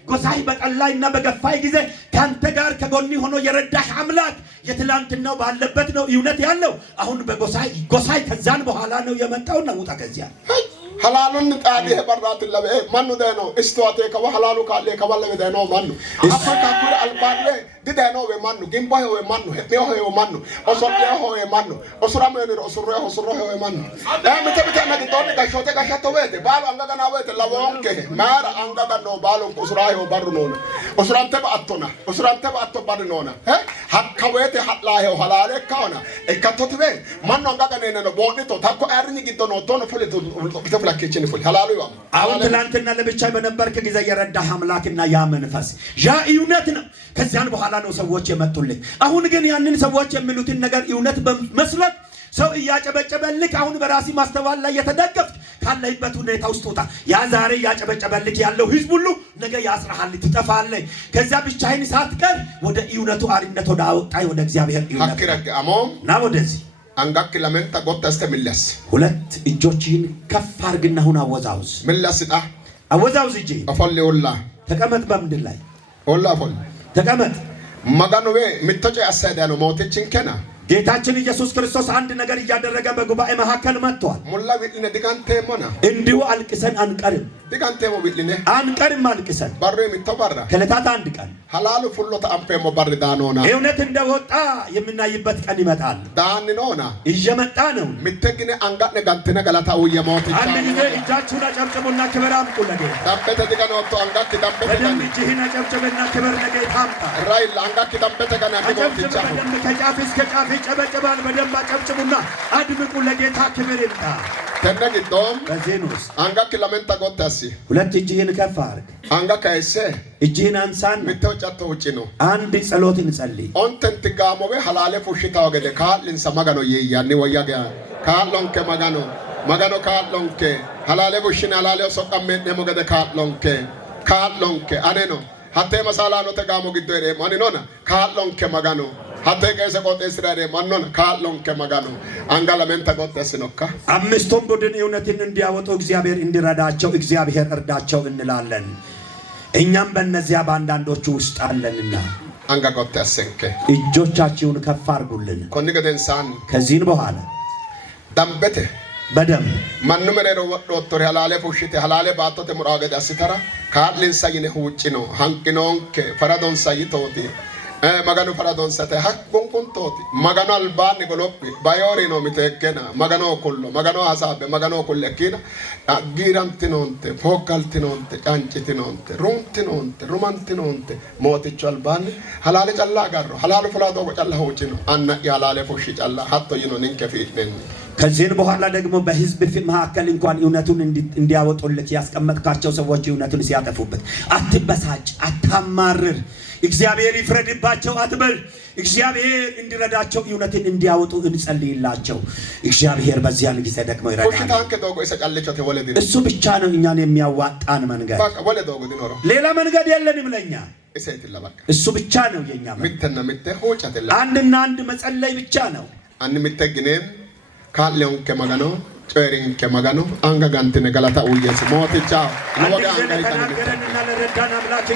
ጎሳይ በቀላይና በገፋይ ጊዜ ካንተ ጋር ከጎኒ ሆኖ የረዳህ አምላክ የትላንትናው ባለበት ነው እውነት ያለው። አሁን በጎሳይ ከዛን በኋላ ነው የመጣውና ውጣ ከዚያ halalun taadi he barrat labe manu deno istoate ka halalu ka le ka balle deno manu afrika kure albanwe di deno we manu gimbo he we manu he ho he manu osode ho we manu osura me ni osuro he we manu mete na gidone ka shote ka shato wete balo anga kana wete lawonke mara anga kana balo osura he barru nona osurante ba atto barru nona hakka wete hatla he halale kaona e katotwe manu anga kana ne no bodi to takko arni gidono tono fule to አሁን ትላንትና ለብቻ በነበርክ ጊዜ የረዳህ አምላክና ያ መንፈስ ያ እውነት ነው። ከዚያን በኋላ ነው ሰዎች የመጡልህ። አሁን ግን ያንን ሰዎች የሚሉትን ነገር እውነት በመስሎት ሰው እያጨበጨበልክ አሁን በራሲ ማስተዋል ላይ የተደገፍክ ካለህበት ሁኔታ ውስጥ ወጣ። ያ ዛሬ እያጨበጨበልክ ያለው ህዝብ ሁሉ ነገ ያስራሃል፣ ትጠፋለህ። ከዛ ብቻህን ሳትቀር ወደ እውነቱ አሪነት ወደ አወጣይ ወደ እግዚአብሔር እውነት ና ወደዚህ አንጋክ ለመንታ ጎታስተ ሚላስ ሁለት እጆችን ከፍ አርግና ሁን አወዛውዝ ሚላስጣ አወዛውዝ እጂ አፈለውላ ተቀመጥ በምድር ላይ ወላ አፈል ተቀመጥ ማጋኖዌ ምትጨ አሳዳ ነው ሞተችን ከና ጌታችን ኢየሱስ ክርስቶስ አንድ ነገር እያደረገ በጉባኤ መካከል መጥቷል። ሙላ ቢልነ ዲጋንቴ ሞና እንዲሁ አልቅሰን አንቀርም። ዲጋንቴ ሞ ቢልነ አንቀርም አልቅሰን ባሮ የሚተባራ ከለታት አንድ ቀን ሐላሉ ፍሎታ አምፔ ሞ ባር ዳኖና እውነት እንደወጣ የምናይበት ቀን ይመጣል። ዳንኖና እየመጣ ነው። ምትግነ አንጋነ ጋንተነ ገላታው የሞት አንድ ጊዜ እጃችሁን አጨብጭቡና ክብር አምጡ ለጌታ። ዳበተ ዲጋኖ ወጥቶ አንጋክ ዳበተ በደንብ እጅህን አጨብጭብና ክብር ለጌታ አምጣ። ራይል አንጋክ ዳበተ ገና ከሞት ይቻላል። በደንብ ከጫፍ እስከ ጫፍ ጨበጨባል። በደንብ አጨብጭቡና አድምቁ ለጌታ ክብር ይምጣ። ተነግቶም በዜኑስ አንጋክ ለመንታ ጎታሲ ሁለት እጅህን ከፍ አድርግ። አንጋክ አይሰ እጅህን አንሳን ምተውጫቶ ውጪ ነው። አንድ ጸሎት እንጸልይ። ኦንተን ትጋሞበ ሐላለ ፉሽታ ወገደ ካልን ሰማጋኖ የያኒ ወያጋ ካሎንከ ማጋኖ ካሎንከ ሐላለ ፉሽና ሐላለ ሶቀመ ደሞገደ ካሎንከ አኔኖ ሀቴ መሳላ ነው ተጋሞ ግደረ ማንኖና ካሎንከ ማጋኖ ሀቴ ከሰ ቆጤስራደ ማንኖና ካሎንከ ማጋኖ አንጋላመንታ ቆጤስኖካ አምስቱም ቡድን እውነትን እንዲያወጡ እግዚአብሔር እንዲረዳቸው እግዚአብሔር እርዳቸው እንላለን። እኛም በእነዚያ በአንዳንዶቹ ውስጥ አለንና አንጋ ቆጤስንከ እጆቻችሁን ከፍ አድርጉልን። ኮንገደንሳን ከዚህን በኋላ ዳምበተ በደም ማንመረሮ ወጥቶ ሐላለ ፉሽቴ ሐላለ ባቶተ ሙራገደ አስተራ ካልን ሳይነ ሁጭ ነው ሃንኪኖንከ ፈራዶን ሳይቶቲ magano faradonsate hakkon kuntoti magano albani goloppi bayori no mitekena magano kullo magano hasabe magano kullekina girantinonte fokaltinonte cancitinonte runtinonte rumantinonte moticho albani halale calla garro halale fulado calla hucino anna halale fushi calla hatto yino ninke fiitnen ከዚህን በኋላ ደግሞ በህዝብ መካከል እንኳን እውነቱን እንዲያወጡልክ ያስቀመጥካቸው ሰዎች እውነቱን ሲያጠፉበት አትበሳጭ፣ አታማርር። እግዚአብሔር ይፍረድባቸው አትበል። እግዚአብሔር እንዲረዳቸው እውነትን እንዲያወጡ እንጸልይላቸው። እግዚአብሔር በዚያን ጊዜ ደግሞ ይረዳል። እሱ ብቻ ነው እኛን የሚያዋጣን መንገድ፣ ሌላ መንገድ የለንም ለኛ። እሱ ብቻ ነው የኛ መንገድ። አንድና አንድ መጸለይ ብቻ ነው። አንምተግኔም ካሌውን ከመጋኖ ጨሪን ከመጋኖ አንጋጋንት ነገላታ ወየስ ሞትቻ አንድ ጊዜ ለተናገረንና ለረዳን አምላክ